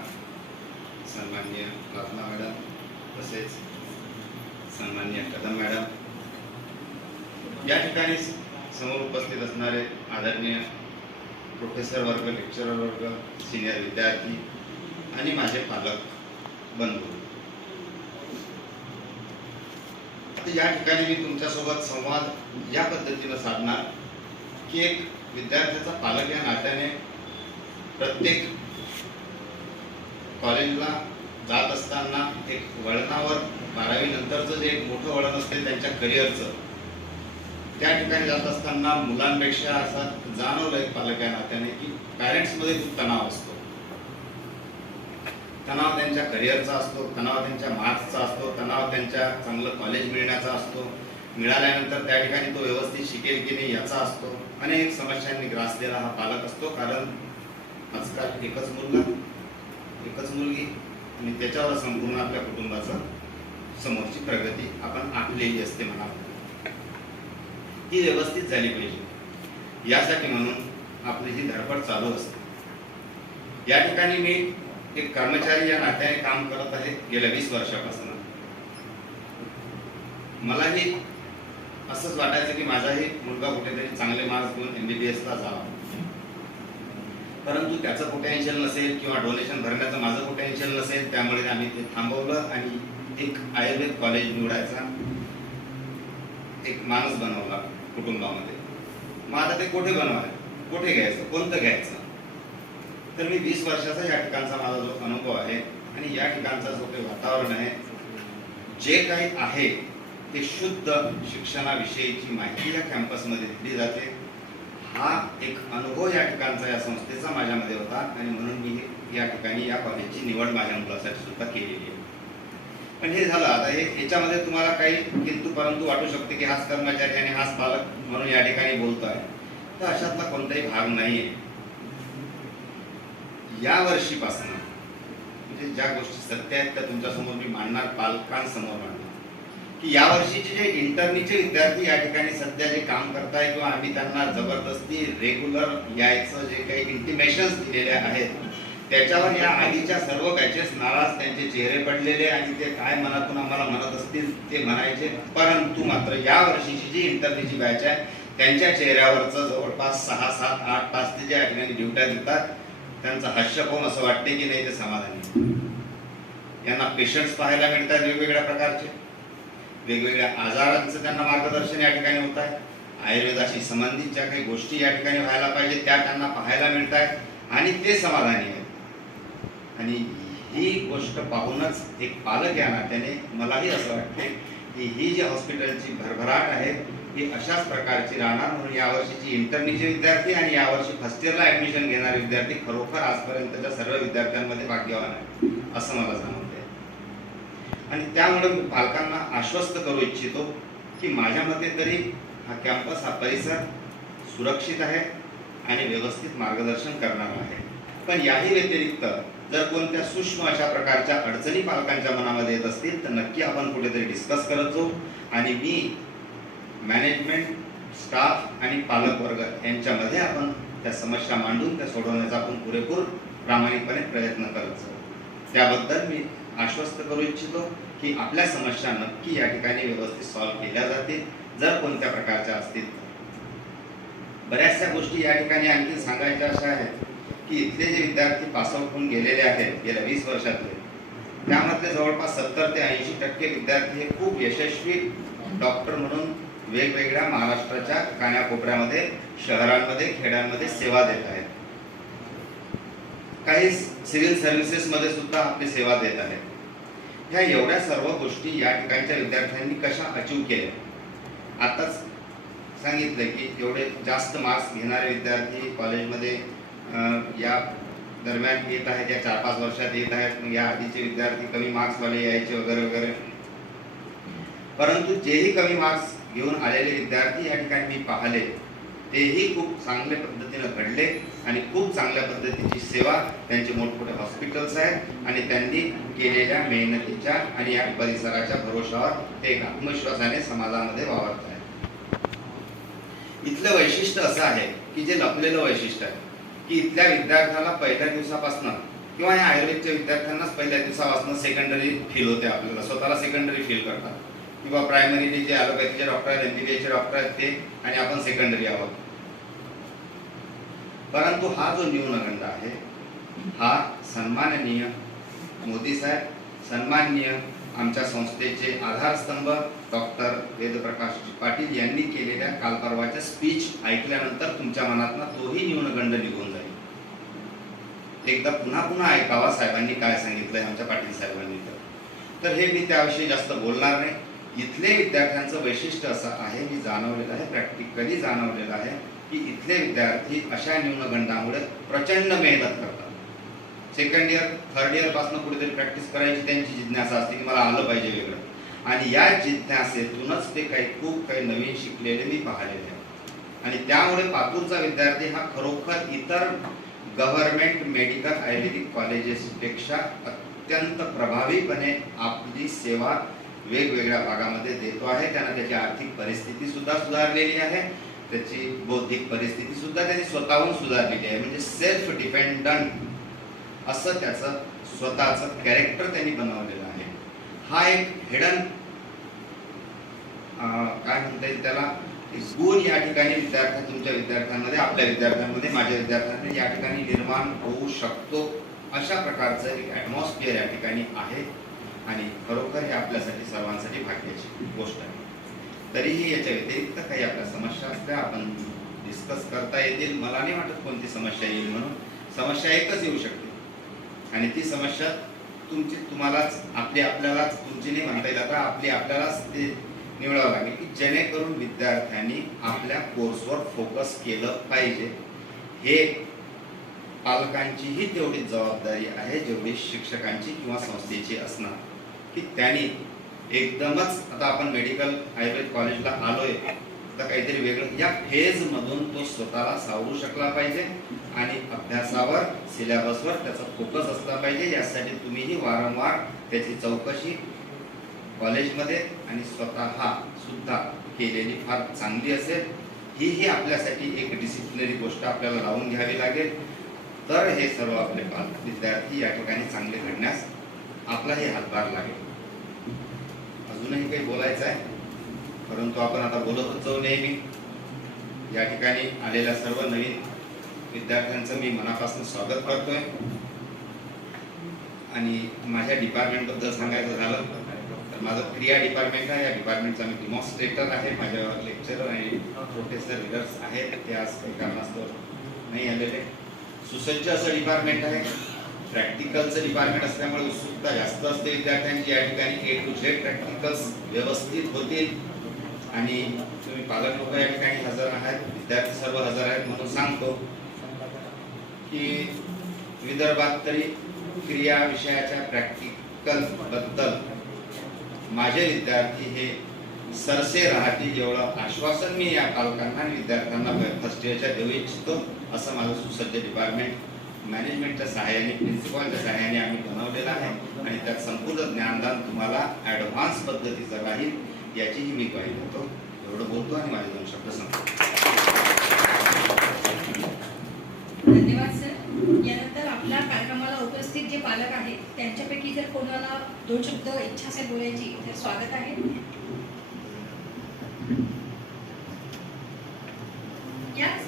सन्माननीय राजना मॅडम, तसेच सन्माननीय कदम मॅडम, या ठिकाणी समोर उपस्थित असणारे आदरणीय प्रोफेसर वर्ग, लेक्चरर वर्ग, सिनियर विद्यार्थी आणि माझे पालक बंधू, या ठिकाणी मी तुमच्यासोबत संवाद या पद्धतीनं साधणार की एक विद्यार्थ्याचा पालक या नात्याने प्रत्येक कॉलेजला जात असताना एक वळणावर 12वी नंतरचं जे एक मोठं वळण असते त्यांच्या करिअरचं, त्या ठिकाणी जात असताना मुलांपेक्षा असा जाणवलं एक पालक या नात्याने की पॅरेंट्समध्ये खूप तणाव असतो. तणाव त्यांच्या करिअरचा असतो, तणाव त्यांच्या मार्क्सचा असतो, तणाव त्यांच्या चांगलं कॉलेज मिळण्याचा असतो, मिळाल्यानंतर त्या ठिकाणी तो व्यवस्थित शिकेल की नाही याचा असतो. अनेक समस्यांनी ग्रासलेला हा पालक असतो, कारण आजकाल एकच मुलगा, एकच मुलगी आणि त्याच्यावर संपूर्ण आपल्या कुटुंबाचं समोरची प्रगती आपण आखलेली असते. म्हणा ही व्यवस्थित झाली पाहिजे यासाठी म्हणून आपली ही धडपड चालू असते. या ठिकाणी मी एक कर्मचारी या नात्याने काम करत आहे गेल्या 20 वर्षापासून. मलाही असंच वाटायचं की माझाही मुलगा कुठेतरी चांगले मार्क्स घेऊन MBBS ला जावा, परंतु त्याचं पोटेन्शियल नसेल किंवा डोनेशन भरण्याचं माझं पोटेन्शियल नसेल, त्यामुळे आम्ही ते थांबवलं आणि एक आयुर्वेद कॉलेज निवडायचा एक मानस बनवला कुटुंबामध्ये. मग आता ते कुठे बनवायचं, कुठे घ्यायचं, कोणतं घ्यायचं? तर मी 20 वर्षाचा या ठिकाणचा माझा जो अनुभव आहे आणि या ठिकाणचा जो काही वातावरण आहे, जे काही आहे ते शुद्ध शिक्षणाविषयीची माहिती या कॅम्पसमध्ये दिली जाते. हा एक अनुभव या ठिकाणचा या संस्थेचा माझ्यामध्ये होता आणि म्हणून मी या ठिकाणी या कॉलेजची निवड माझ्या मुलासाठी सुद्धा केलेली आहे. पण हे झालं, आता याच्यामध्ये तुम्हाला काही किंतु परंतु वाटू शकते की हाच कर्मचारी आणि हाच पालक म्हणून या ठिकाणी बोलतोय, तर अशातला कोणताही भाग नाहीये. या वर्षीपासून म्हणजे ज्या गोष्टी सत्य आहेत त्या तुमच्यासमोर मी मांडणार, पालकांसमोर मांडणार, की या वर्षीचे जे इंटर्नीचे विद्यार्थी या ठिकाणी सध्या जे काम करताय किंवा आम्ही त्यांना जबरदस्ती रेग्युलर यायचं जे काही इंटिमेशन्स दिलेले आहेत, त्याच्यावर या आधीच्या सर्व बॅचेस नाराज, त्यांचे चेहरे पडलेले आणि ते काय मनातून आम्हाला म्हणत असतील ते म्हणायचे. परंतु मात्र या वर्षीची जी इंटर्नीची बॅच आहे त्यांच्या चेहऱ्यावरचं जवळपास 6, 7, 8 तास ते ज्या ठिकाणी ड्युट्या देतात, त्यांचं हास्य पाहून असं वाटते की नाही ते समाधानी. यांना पेशंट्स पाहायला मिळतात वेगवेगळ्या प्रकारचे, वेगवेगळ्या आजारांचं त्यांना मार्गदर्शन या ठिकाणी होत आहे. आयुर्वेदाशी संबंधित ज्या काही गोष्टी या ठिकाणी व्हायला पाहिजे त्या त्यांना पाहायला मिळत आहेत आणि ते समाधानी आहेत. आणि ही गोष्ट पाहूनच एक पालक या नात्याने मलाही असं वाटते की ही जी हॉस्पिटलची भरभराट आहे ही अशाच प्रकारची राहणार. म्हणून यावर्षीची इंटर्नीचे विद्यार्थी आणि यावर्षी फर्स्ट इयरला ऍडमिशन घेणारे विद्यार्थी खरोखर आजपर्यंतच्या सर्व विद्यार्थ्यांमध्ये भाग्यवान आहे असं मला जाणवतंय. आणि त्यामुळे मी पालकांना आश्वस्त करू इच्छितो की माझ्या मते तरी हा कॅम्पस, हा परिसर सुरक्षित आहे आणि व्यवस्थित मार्गदर्शन करणार आहे. पण याही व्यतिरिक्त जर कोणत्या सूक्ष्म अशा प्रकारच्या अडचणी पालकांच्या मनामध्ये येत असतील तर नक्की आपण कुठेतरी डिस्कस करत जाऊ आणि मी मॅनेजमेंट, स्टाफ आणि पालक वर्ग यांच्यामध्ये आपण त्या समस्या मांडून त्या सोडवण्याचा आपण पुरेपूर प्रामाणिकपणे प्रयत्न करत जाऊ. त्याबद्दल मी आश्वस्त करू इच्छितो की आपल्या समस्या नक्की या ठिकाणी व्यवस्थित सॉल्व्ह केल्या जातील जर कोणत्या प्रकारच्या असतील. बऱ्याचशा गोष्टी या ठिकाणी आणखी सांगायच्या अशा आहेत की इथले जे विद्यार्थी पासआउट होऊन गेलेले आहेत गेल्या 20 वर्षातले, त्यामधले जवळपास 70 ते 80% विद्यार्थी हे खूप यशस्वी डॉक्टर म्हणून वेगवेगळ्या महाराष्ट्राच्या कानाकोपऱ्यामध्ये, शहरांमध्ये, खेड्यांमध्ये सेवा देत आहेत. काही सिव्हिल सर्व्हिसेसमध्ये सुद्धा आपली सेवा देत आहेत. ह्या एवढ्या सर्व गोष्टी या ठिकाणच्या विद्यार्थ्यांनी कशा अचीव केल्या? आताच सांगितलं की एवढे जास्त मार्क्स घेणारे विद्यार्थी कॉलेजमध्ये या दरम्यान येत आहेत, या 4-5 वर्षात येत आहेत. या आधीचे विद्यार्थी कमी मार्क्सवाले यायचे वगैरे वगैरे. परंतु जेही कमी मार्क्स घेऊन आलेले विद्यार्थी या ठिकाणी मी पाहिले तेही खूप चांगल्या पद्धतीने घडले आणि खूप चांगल्या पद्धतीची सेवा, त्यांचे मोठमोठे हॉस्पिटल्स आहेत आणि त्यांनी केलेल्या मेहनतीच्या आणि या परिसराच्या भरोशावर ते एक आत्मविश्वासाने समाजामध्ये वावरत आहेत. इथलं वैशिष्ट्य असं आहे की जे लपलेलं वैशिष्ट्य आहे की इथल्या विद्यार्थ्याला पहिल्या दिवसापासून किंवा या आयुर्वेदच्या विद्यार्थ्यांनाच पहिल्या दिवसापासून सेकंडरी फील होते, आपल्याला स्वतःला सेकंडरी फील करतात किंवा प्रायमरीचे जे ॲलोपॅथीचे डॉक्टर आहेत, एमबीबीएसचे डॉक्टर आहेत ते आणि आपण सेकंडरी आहोत. परंतु हा जो न्यूनगंड आहे हा सन्माननीय मोदी साहेब, सन्माननीय आमच्या संस्थेचे आधारस्तंभ डॉक्टर वेदप्रकाश पाटील यांनी केलेल्या काल परवाच्या स्पीच ऐकल्यानंतर तुमच्या मनातनं तोही न्यूनगंड निघून जाईल. एकदा पुन्हा पुन्हा ऐकावा साहेबांनी काय सांगितलंय आमच्या पाटील साहेबांनी. तर हे मी त्याविषयी जास्त बोलणार नाही. इथले विद्यार्थ्यांचं वैशिष्ट्य असं आहे, मी जाणवलेलं आहे, प्रॅक्टिकली जाणवलेलं आहे की इथले विद्यार्थी अशा न्यूनगंडामुळे प्रचंड मेहनत करतात. सेकंड इयर, थर्ड इयर पासून कुठेतरी प्रॅक्टिस करायची त्यांची जिज्ञासा असते की मला आलं पाहिजे वेगळं, आणि या जिज्ञासेतूनच ते खूप काही नवीन शिकलेले मी पाहिलेले आहे. आणि त्यामुळे पातूरचा विद्यार्थी हा खरोखर इतर गव्हर्नमेंट मेडिकल आयुर्वेदिक कॉलेजेसपेक्षा अत्यंत प्रभावीपणे आपली सेवा वेगवेगळ्या भागामध्ये देतो आहे. त्यांना त्याची आर्थिक परिस्थिती सुद्धा सुधारलेली आहे, त्याची बौद्धिक परिस्थिती सुद्धा त्यांनी स्वतःहून सुधारलेली आहे. म्हणजे सेल्फ डिपेंडंट असं त्याचं स्वतःचं कॅरेक्टर त्यांनी बनवलेलं आहे. हा एक हिडन काय म्हणता येईल त्याला गुण या ठिकाणी तुमच्या विद्यार्थ्यांमध्ये, आपल्या विद्यार्थ्यांमध्ये, माझ्या विद्यार्थ्यांमध्ये या ठिकाणी निर्माण होऊ शकतो. अशा प्रकारचं एक ॲटमॉस्फिअर या ठिकाणी आहे आणि खरोखर हे आपल्यासाठी सर्वांसाठी भाग्याची गोष्ट आहे. तरीही याच्या व्यतिरिक्त काही आपल्या समस्या असल्या आपण डिस्कस करता येतील. मला नाही वाटत कोणती समस्या येईल म्हणून. समस्या एकच येऊ शकते आणि ती समस्या तुम्हालाच आपल्यालाच तुमची नाही म्हणता येईल, आता आपल्यालाच ते निवडावं लागेल की जेणेकरून विद्यार्थ्यांनी आपल्या कोर्सवर फोकस केलं पाहिजे. हे पालकांचीही तेवढी जबाबदारी आहे जेवढी शिक्षकांची किंवा संस्थेची असणार की त्यांनी एकदमच आता आपण मेडिकल आयुर्वेद कॉलेजला आलोय तर काहीतरी वेगळं या फेजमधून तो स्वतःला सावरू शकला पाहिजे आणि अभ्यासावर, सिलेबसवर त्याचा फोकस असला पाहिजे. यासाठी तुम्हीही वारंवार त्याची चौकशी कॉलेजमध्ये आणि स्वतः सुद्धा केलेली फार चांगली असेल. ही आपल्यासाठी एक डिसिप्लिनरी गोष्ट आपल्याला लावून घ्यावी लागेल. तर हे सर्व आपले विद्यार्थी या ठिकाणी चांगले घडण्यास आपलाही हातभार लागेल. अजूनही काही बोलायचं आहे परंतु आपण आता बोलतच जाऊ नेहमी. या ठिकाणी आलेल्या सर्व नवीन विद्यार्थ्यांचं मी मनापासून स्वागत करतोय. आणि माझ्या डिपार्टमेंटबद्दल सांगायचं झालं तर माझं क्रिया डिपार्टमेंट आहे. या डिपार्टमेंटचा मी डिमॉन्स्ट्रेटर आहे. माझ्यावर लेक्चरर आणि प्रोफेसर विलर्स आहेत, ते आज काही कारणास्तव नाही आलेले. सुसज्ज असं डिपार्टमेंट आहे. प्रॅक्टिकलचं डिपार्टमेंट असल्यामुळे उत्सुकता जास्त असते विद्यार्थ्यांची. या ठिकाणी A to Z प्रॅक्टिकल्स व्यवस्थित होतील आणि तुम्ही पालक लोक या ठिकाणी हजर आहात, विद्यार्थी सर्व हजर आहेत म्हणून सांगतो की विदर्भात तरी क्रिया विषयाच्या प्रॅक्टिकल बद्दल माझे विद्यार्थी हे सरसे राहतील एवढं आश्वासन मी या पालकांना आणि विद्यार्थ्यांना फर्स्ट इयरच्या देऊ इच्छितो. असं माझं सुसज्ज डिपार्टमेंट मॅनेजमेंटच्या सहाय्याने, प्रिन्सिपलच्या सहाय्याने आम्ही बनवलेलं आहे आणि त्यात संपूर्ण ज्ञानदान तुम्हाला ॲडव्हान्स पद्धतीचं राहील याचीही मी ग्वाही देतो. एवढं बोलतो आणि माझे 2 शब्द सांगतो. धन्यवाद सर. यानंतर आपल्या कार्यक्रमाला उपस्थित जे पालक आहेत त्यांच्यापैकी जर कोणाला 2 शब्द इच्छा असेल बोलायची तर स्वागत आहे. याच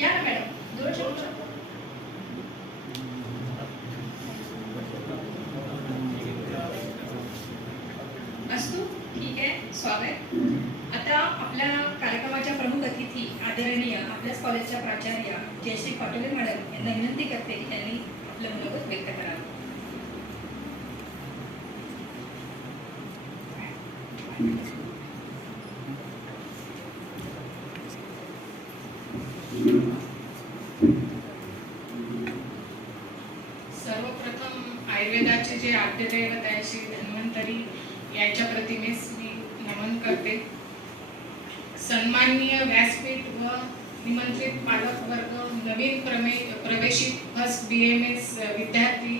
या ना मॅडम 2 शब्द. असतो ठीक आहे. स्वागत. आता आपल्या कार्यक्रमाच्या प्रमुख अतिथी आदरणीय आपल्याच कॉलेजच्या प्राचार्य जयश्री पाटोले मॅडम यांना विनंती करते की त्यांनी आपलं मनोगत व्यक्त करावं. सर्वप्रथम आयुर्वेदाचे जे आद्यदैवत आहे श्री धन्वंतरी यांच्या प्रतिमेस मी नमन करते. सन्माननीय व्यासपीठ व निमंत्रित पालक वर्ग, नवीन प्रवेशित फर्स्ट BMS विद्यार्थी,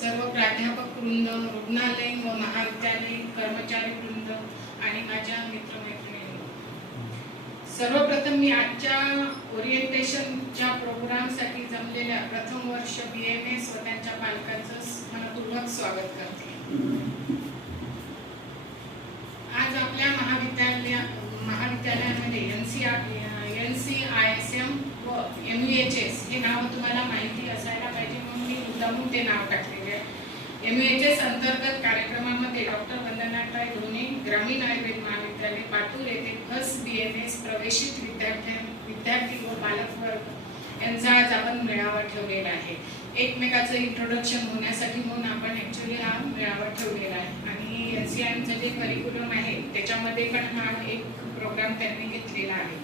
सर्व प्राध्यापक वृंद, रुग्णालयीन व महाविद्यालयीन कर्मचारी वृंद आणि माझ्या मित्रमैत्रिणींनो, सर्वप्रथम मी आजच्या ओरिएंटेशनच्या प्रोग्रामसाठी जमलेल्या प्रथम वर्ष BMS व त्यांच्या पालकांचं मनपूर्वक स्वागत करते. आज आपल्या महाविद्यालयामध्ये NCISM व MUHS हे नाव तुम्हाला माहिती असायला पाहिजे म्हणून मी मुद्दामून ते नाव टाकलेले आहे. MUHS अंतर्गत कार्यक्रमामध्ये डॉक्टर वंदनाताई ढोणे ग्रामीण आयुर्वेद महाविद्यालय पातूर येथे फर्स्ट BMS प्रवेशित विद्यार्थी व पालक वर्ग यांचा आज आपण मेळावा ठेवलेला आहे. एकमेकाचं इंट्रोडक्शन होण्यासाठी म्हणून आपण ऍक्च्युली हा मेळावा ठेवलेला आहे आणि NCIचं जे करिक्युलम आहे त्याच्यामध्ये पण हा एक प्रोग्राम त्यांनी घेतलेला आहे.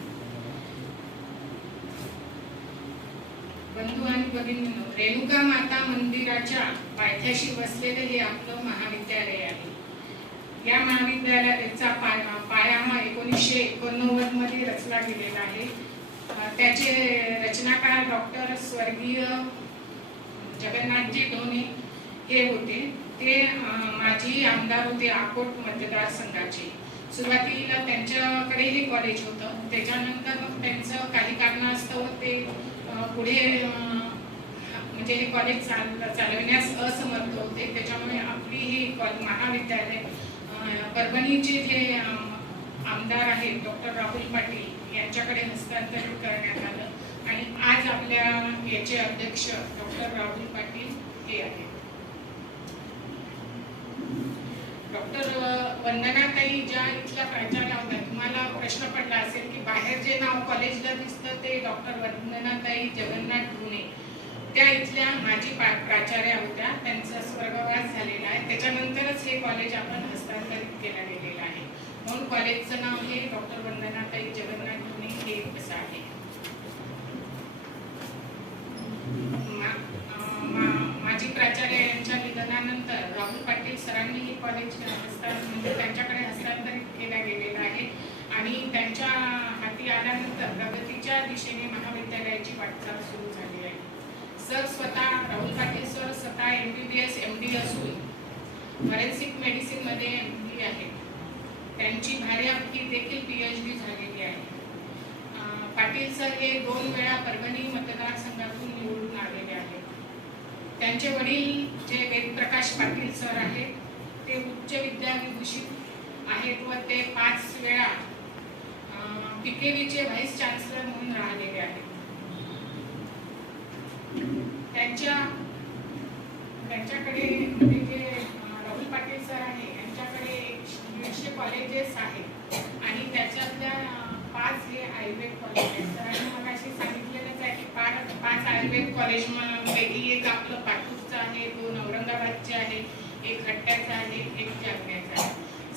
बंधू आणि भगिनींनो, रेणुका माता मंदिराच्या पायथ्याशी बसलेले हे आपलं महाविद्यालय आहे. या महाविद्यालयाचा पाया हा 1989 मध्ये रचला गेलेला आहे. त्याचे रचनाकार डॉक्टर स्वर्गीय जगन्नाथजी ढोणे हे होते. ते माजी आमदार होते अकोट मतदारसंघाचे. सुरुवातीला त्यांच्याकडे हे कॉलेज होतं. त्याच्यानंतर मग त्यांचं काही कारणास्तव ते पुढे म्हणजे हे कॉलेज चालविण्यास असमर्थ होते. त्याच्यामुळे आपली ही महाविद्यालय परभणीचे जे आमदार आहेत डॉक्टर राहुल पाटील यांच्याकडे हस्तांतरित करण्यात आलं आणि आज आपल्या याचे अध्यक्ष डॉक्टर राहुल पाटील हे आहेत. डॉक्टर वंदनाताई ज्या इथल्या प्राचार्या होत्या, तुम्हाला प्रश्न पडला असेल की बाहेर जे नाव कॉलेजला दिसतं ते डॉक्टर वंदनाताई जगन्नाथ ढोणे त्या इथल्या माजी प्राचार्या होत्या. त्यांचा स्वर्गवास झालेला आहे. त्याच्यानंतरच हे कॉलेज आपण हस्तांतरित केलं गेलेलं आहे. म्हणून कॉलेजचं नाव हे डॉक्टर वंदनाताई जगन्नाथ ढोणे हे असं आहे. माजी प्राचार्य यांच्या निधनानंतर राहुल पाटील सरांनी हे कॉलेज म्हणजे त्यांच्याकडे हस्तांतरित केलं गेलेलं आहे आणि त्यांच्या हाती आल्यानंतर प्रगतीच्या दिशेने महाविद्यालयाची वाटचाल सुरू झाली आहे. सर स्वतः राहुल पाटील सर स्वतः MBBS MD असून फॉरेन्सिक मेडिसिन मध्ये MD आहेत. त्यांची भार्या ही देखील PhD झालेली आहे. पाटील सर हे 2 वेळा परभणी मतदारसंघातून निवडून आलेले आहेत. त्यांचे वडील जे वेदप्रकाश पाटील सर आहेत ते उच्च विद्याविभूषित आहेत व ते 5 वेळा PKVचे व्हाईस चान्सलर म्हणून राहिलेले आहेत. त्यांच्याकडे म्हणजे जे राहुल पाटील सर आहे यांच्याकडे 150 कॉलेजेस आहेत आणि त्याच्यातल्या 5 हे आयुर्वेद कॉलेज आहेत. सरांनी मला अशी सांगितलेलंच आहे की 5 आयुर्वेद कॉलेजपैकी एक आपलं पातूरचं आहे, 2 औरंगाबादचे आहे, 1 खट्ट्याचं आहे, 1 जालन्याचं आहे.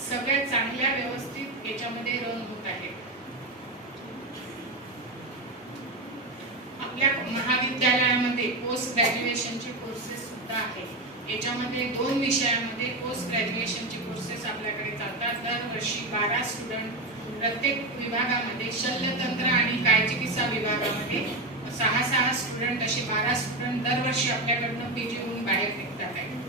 सगळ्या चांगल्या व्यवस्थित याच्यामध्ये रन होत आहे. आपल्या महाविद्यालयामध्ये पोस्ट ग्रॅज्युएशनचे कोर्सेस सुद्धा आहे. याच्यामध्ये 2 विषयामध्ये पोस्ट ग्रॅज्युएशनचे कोर्सेस आपल्याकडे चालतात. दरवर्षी 12 स्टुडंट प्रत्येक विभागामध्ये, शल्यतंत्र आणि कायचिकित्सा विभागामध्ये 6 स्टुडंट असे 12 स्टुडंट दरवर्षी आपल्याकडनं PG होऊन बाहेर निघतात आहे.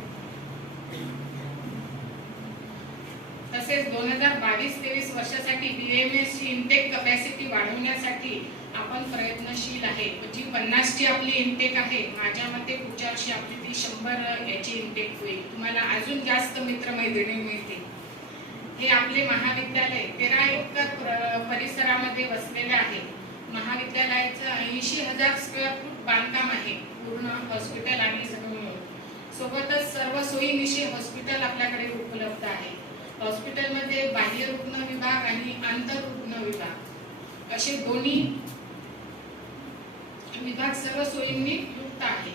तसेच 2022-23 वर्षासाठी BAMS ची इंटेक कपॅसिटी वाढवण्यासाठी आपण प्रयत्नशील आहे. जी 50 ची आपली इंटेक आहे, माझ्या मते पुढच्या वर्षी आपली ती 100 याची इंटेक होईल. तुम्हाला अजून जास्त मित्रमैत्रिणी मिळतील. हे आपले महाविद्यालय 13 एकर परिसरामध्ये वसलेले आहे. महाविद्यालयाचं 80,000 स्क्वेअर फूट बांधकाम आहे, पूर्ण हॉस्पिटल आणि सगळं मिळून. सोबतच सर्व सोयीनिशी हॉस्पिटल आपल्याकडे उपलब्ध आहे. हॉस्पिटलमध्ये बाह्य रुग्ण विभाग आणि आंतर रुग्ण विभाग असे दोन्ही विभाग सर्व सोयींनी युक्त आहे.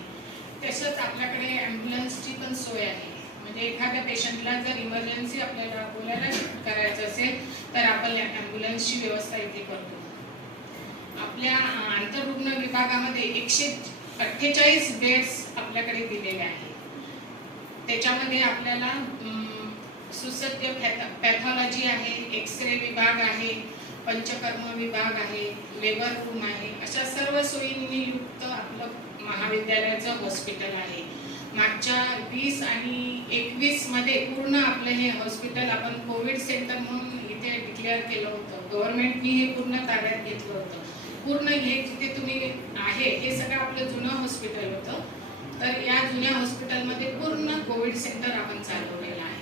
तसंच आपल्याकडे ॲम्ब्युलन्सची पण सोय आहे. म्हणजे एखाद्या पेशंटला जर इमर्जन्सी आपल्याला बोलायला करायचं असेल तर आपण ॲम्ब्युलन्सची व्यवस्था इथे करतो. आपल्या आंतररुग्ण विभागामध्ये 148 बेड्स आपल्याकडे दिलेले आहेत. त्याच्यामध्ये आपल्याला सुसज्ज पॅथॉलॉजी आहे, एक्सरे विभाग आहे, पंचकर्म विभाग आहे, लेबर रूम आहे, अशा सर्व सोयींनी युक्त आपलं महाविद्यालयाचं हॉस्पिटल आहे. मागच्या 20 आणि 21 मध्ये पूर्ण आपलं हे हॉस्पिटल आपण कोविड सेंटर म्हणून इथे डिक्लेअर केलं होतं. गव्हर्नमेंटनी हे पूर्ण ताब्यात घेतलं होतं. पूर्ण हे जिथे तुम्ही आहे हे सगळं आपलं जुनं हॉस्पिटल होतं. तर या जुन्या हॉस्पिटलमध्ये पूर्ण कोविड सेंटर आपण चालवलेलं आहे.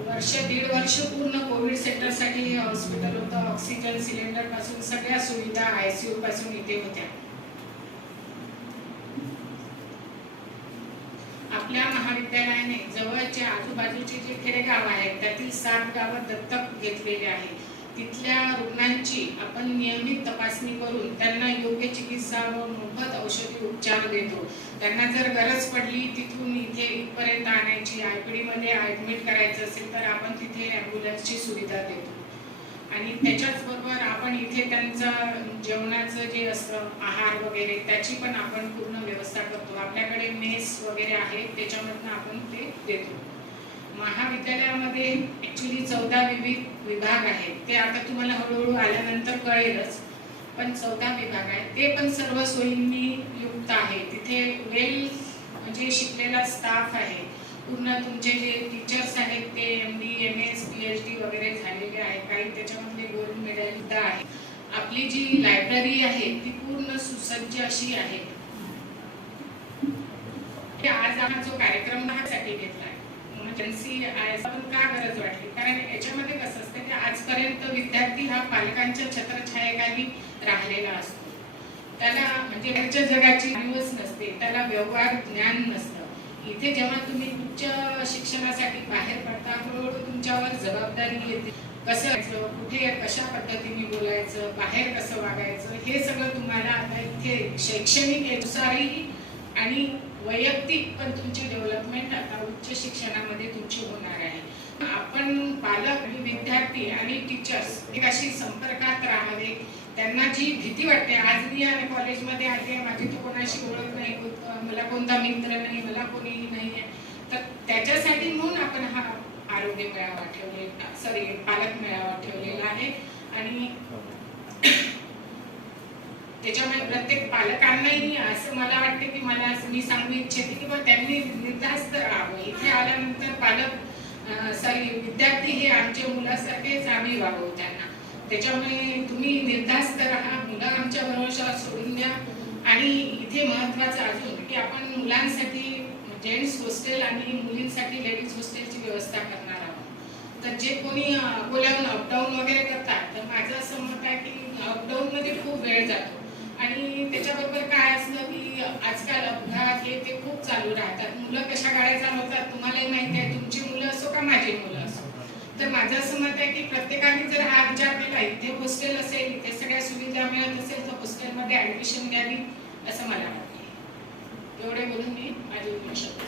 1.5 वर्ष पूर्ण कोविड सेंटरसाठी हे हॉस्पिटल होतं. ऑक्सिजन सिलेंडर पासून सगळ्या सुविधा ICU पासून इथे होत्या. आपल्या महाविद्यालयाने जवळचे आजूबाजूचे जे खेडेगाव आहेत त्यातील 7 गावं दत्तक घेतलेले आहेत. तिथल्या रुग्णांची आपण नियमित तपासणी करून त्यांना योग्य चिकित्सा व मोफत औषधी उपचार देतो. त्यांना जर गरज पडली तिथून इथे इथपर्यंत आणायची, IPD मध्ये ॲडमिट करायचं असेल तर आपण तिथे ॲम्ब्युलन्सची सुविधा देतो. आणि त्याच्याच बरोबर आपण इथे त्यांचा जेवणाचं जे असतं आहार वगैरे त्याची पण आपण पूर्ण व्यवस्था करतो. आपल्याकडे मेस वगैरे आहे, त्याच्यामधनं आपण ते देतो. महाविद्यालयामध्ये ॲक्च्युली 14 विविध विभाग आहेत. ते आता तुम्हाला हळूहळू आल्यानंतर कळेलच, पण 14 विभाग आहेत. ते पण सर्व सोयींनी युक्त आहे. तिथे म्हणजे शिकलेला स्टाफ आहे. पूर्ण तुमचे जे टीचर्स आहेत ते MD, MS, PhD वगैरे झालेले आहेत. काही त्याच्यामधले गोल्ड मेडल सुद्धा आहे. आपली जी लायब्ररी आहे ती पूर्ण सुसज्ज अशी आहे. आज आम्ही जो कार्यक्रम साठी घेतला इमर्जन्सी पण का गरज वाटली, कारण याच्यामध्ये कसं असतं की आजपर्यंत विद्यार्थी हा पालकांच्या छत्रछायेखाली राहिलेला असतो. त्याला म्हणजे वरच्या जगाची जाणीवच नसते, त्याला व्यवहार ज्ञान नसतं. इथे जेव्हा तुम्ही उच्च शिक्षणासाठी बाहेर पडता हळूहळू तुमच्यावर जबाबदारी येते. कसं व्हायचं, कुठे कशा पद्धतीने बोलायचं, बाहेर कसं वागायचं, हे सगळं तुम्हाला आता इथे शैक्षणिक अनुसारही आणि वैयक्तिक पण तुमची डेव्हलपमेंट आता उच्च शिक्षणामध्ये तुमची होणार आहे. आपण पालक आणि विद्यार्थी आणि टीचर्स एकमेकांशी संपर्कात राहावे. त्यांना जी भीती वाटते, आज मी या कॉलेजमध्ये आली आहे, माझी तो कोणाशी ओळख नाही, मला कोणता मित्र नाही, मला कोणीही नाही आहे, तर त्याच्यासाठी म्हणून आपण हा आरोग्य मेळावा ठेवलेला, पालक मेळावा ठेवलेला आहे. आणि त्याच्यामुळे प्रत्येक पालकांनाही असं मला वाटते की मी सांगू इच्छिते की त्यांनी निर्धास्त राहावं. इथे आल्यानंतर विद्यार्थी हे आमच्या मुलासारखेच आम्ही वागवू त्यांना. त्याच्यामुळे तुम्ही निर्धास्त राहा, मुलं आमच्या भरोशावर सोडून द्या. आणि इथे महत्त्वाचं अजून की आपण मुलांसाठी जेंट्स हॉस्टेल आणि मुलींसाठी लेडीज हॉस्टेलची व्यवस्था करणार आहोत. तर जे कोणी अकोल्याहून अपडाऊन वगैरे करतात तर माझं असं मत आहे की अपडाऊनमध्ये खूप वेळ जातो. आणि त्याच्याबरोबर काय असलं की आजकाल अपघात हे ते खूप चालू राहतात. मुलं कशा गाड्या चालवतात तुम्हालाही माहिती आहे, तुमची मुलं असो का माझी मुलं असो. तर माझं असं मत आहे की प्रत्येकाने जर हा विचार केला, इथे हॉस्टेल असेल, इथे सगळ्या सुविधा मिळत असेल तर हॉस्टेलमध्ये ॲडमिशन घ्यावी असं मला वाटते. एवढे बोलून मी माझे 2 शब्द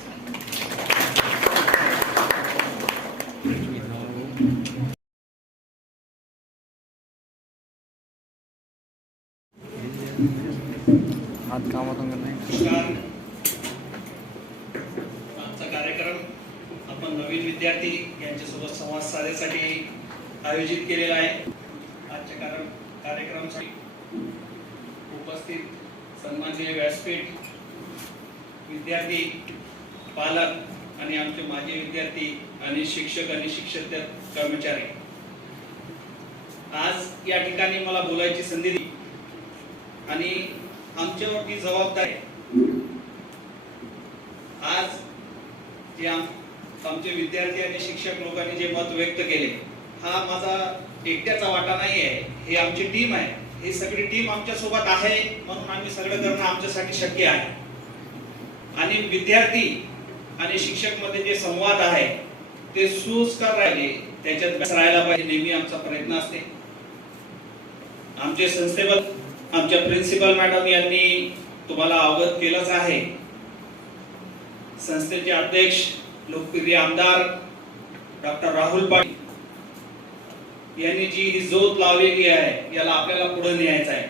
हात कामातून नवीन विद्यार्थी यांच्यासोबत संवाद साधण्यासाठी आयोजित केलेला आहे. आजच्या कार्यक्रमासाठी उपस्थित सन्माननीय व्यासपीठ, विद्यार्थी, पालक आणि आमचे माजी विद्यार्थी आणि शिक्षक आणि शिक्षक कर्मचारी, आज या ठिकाणी मला बोलायची संधी दिली आणि आमच्यावरती जबाबदारी आज जे आमचे विद्यार्थी आणि शिक्षक लोकांनी जे मत व्यक्त केले, हा माझा एकट्याचा वाटा नाही आहे. हे आमची टीम आहे. ही सगळी टीम आमच्या सोबत आहे म्हणून आम्ही सगळं करणं आमच्यासाठी शक्य आहे. आणि विद्यार्थी आणि शिक्षक मध्ये जे संवाद आहे ते सुस्कर राहिले, त्याच्यात राहायला पाहिजे, नेहमी आमचा प्रयत्न असते. आमचे संस्थेबद्दल आमच्या प्रिन्सिपल मॅडम यांनी तुम्हाला अवगत केलंच आहे. संस्थेचे अध्यक्ष लोकप्रिय आमदार डॉक्टर राहुल पाटील यांनी जी ही ज्योत लावलेली आहे, याला आपल्याला पुढे न्यायचं आहे.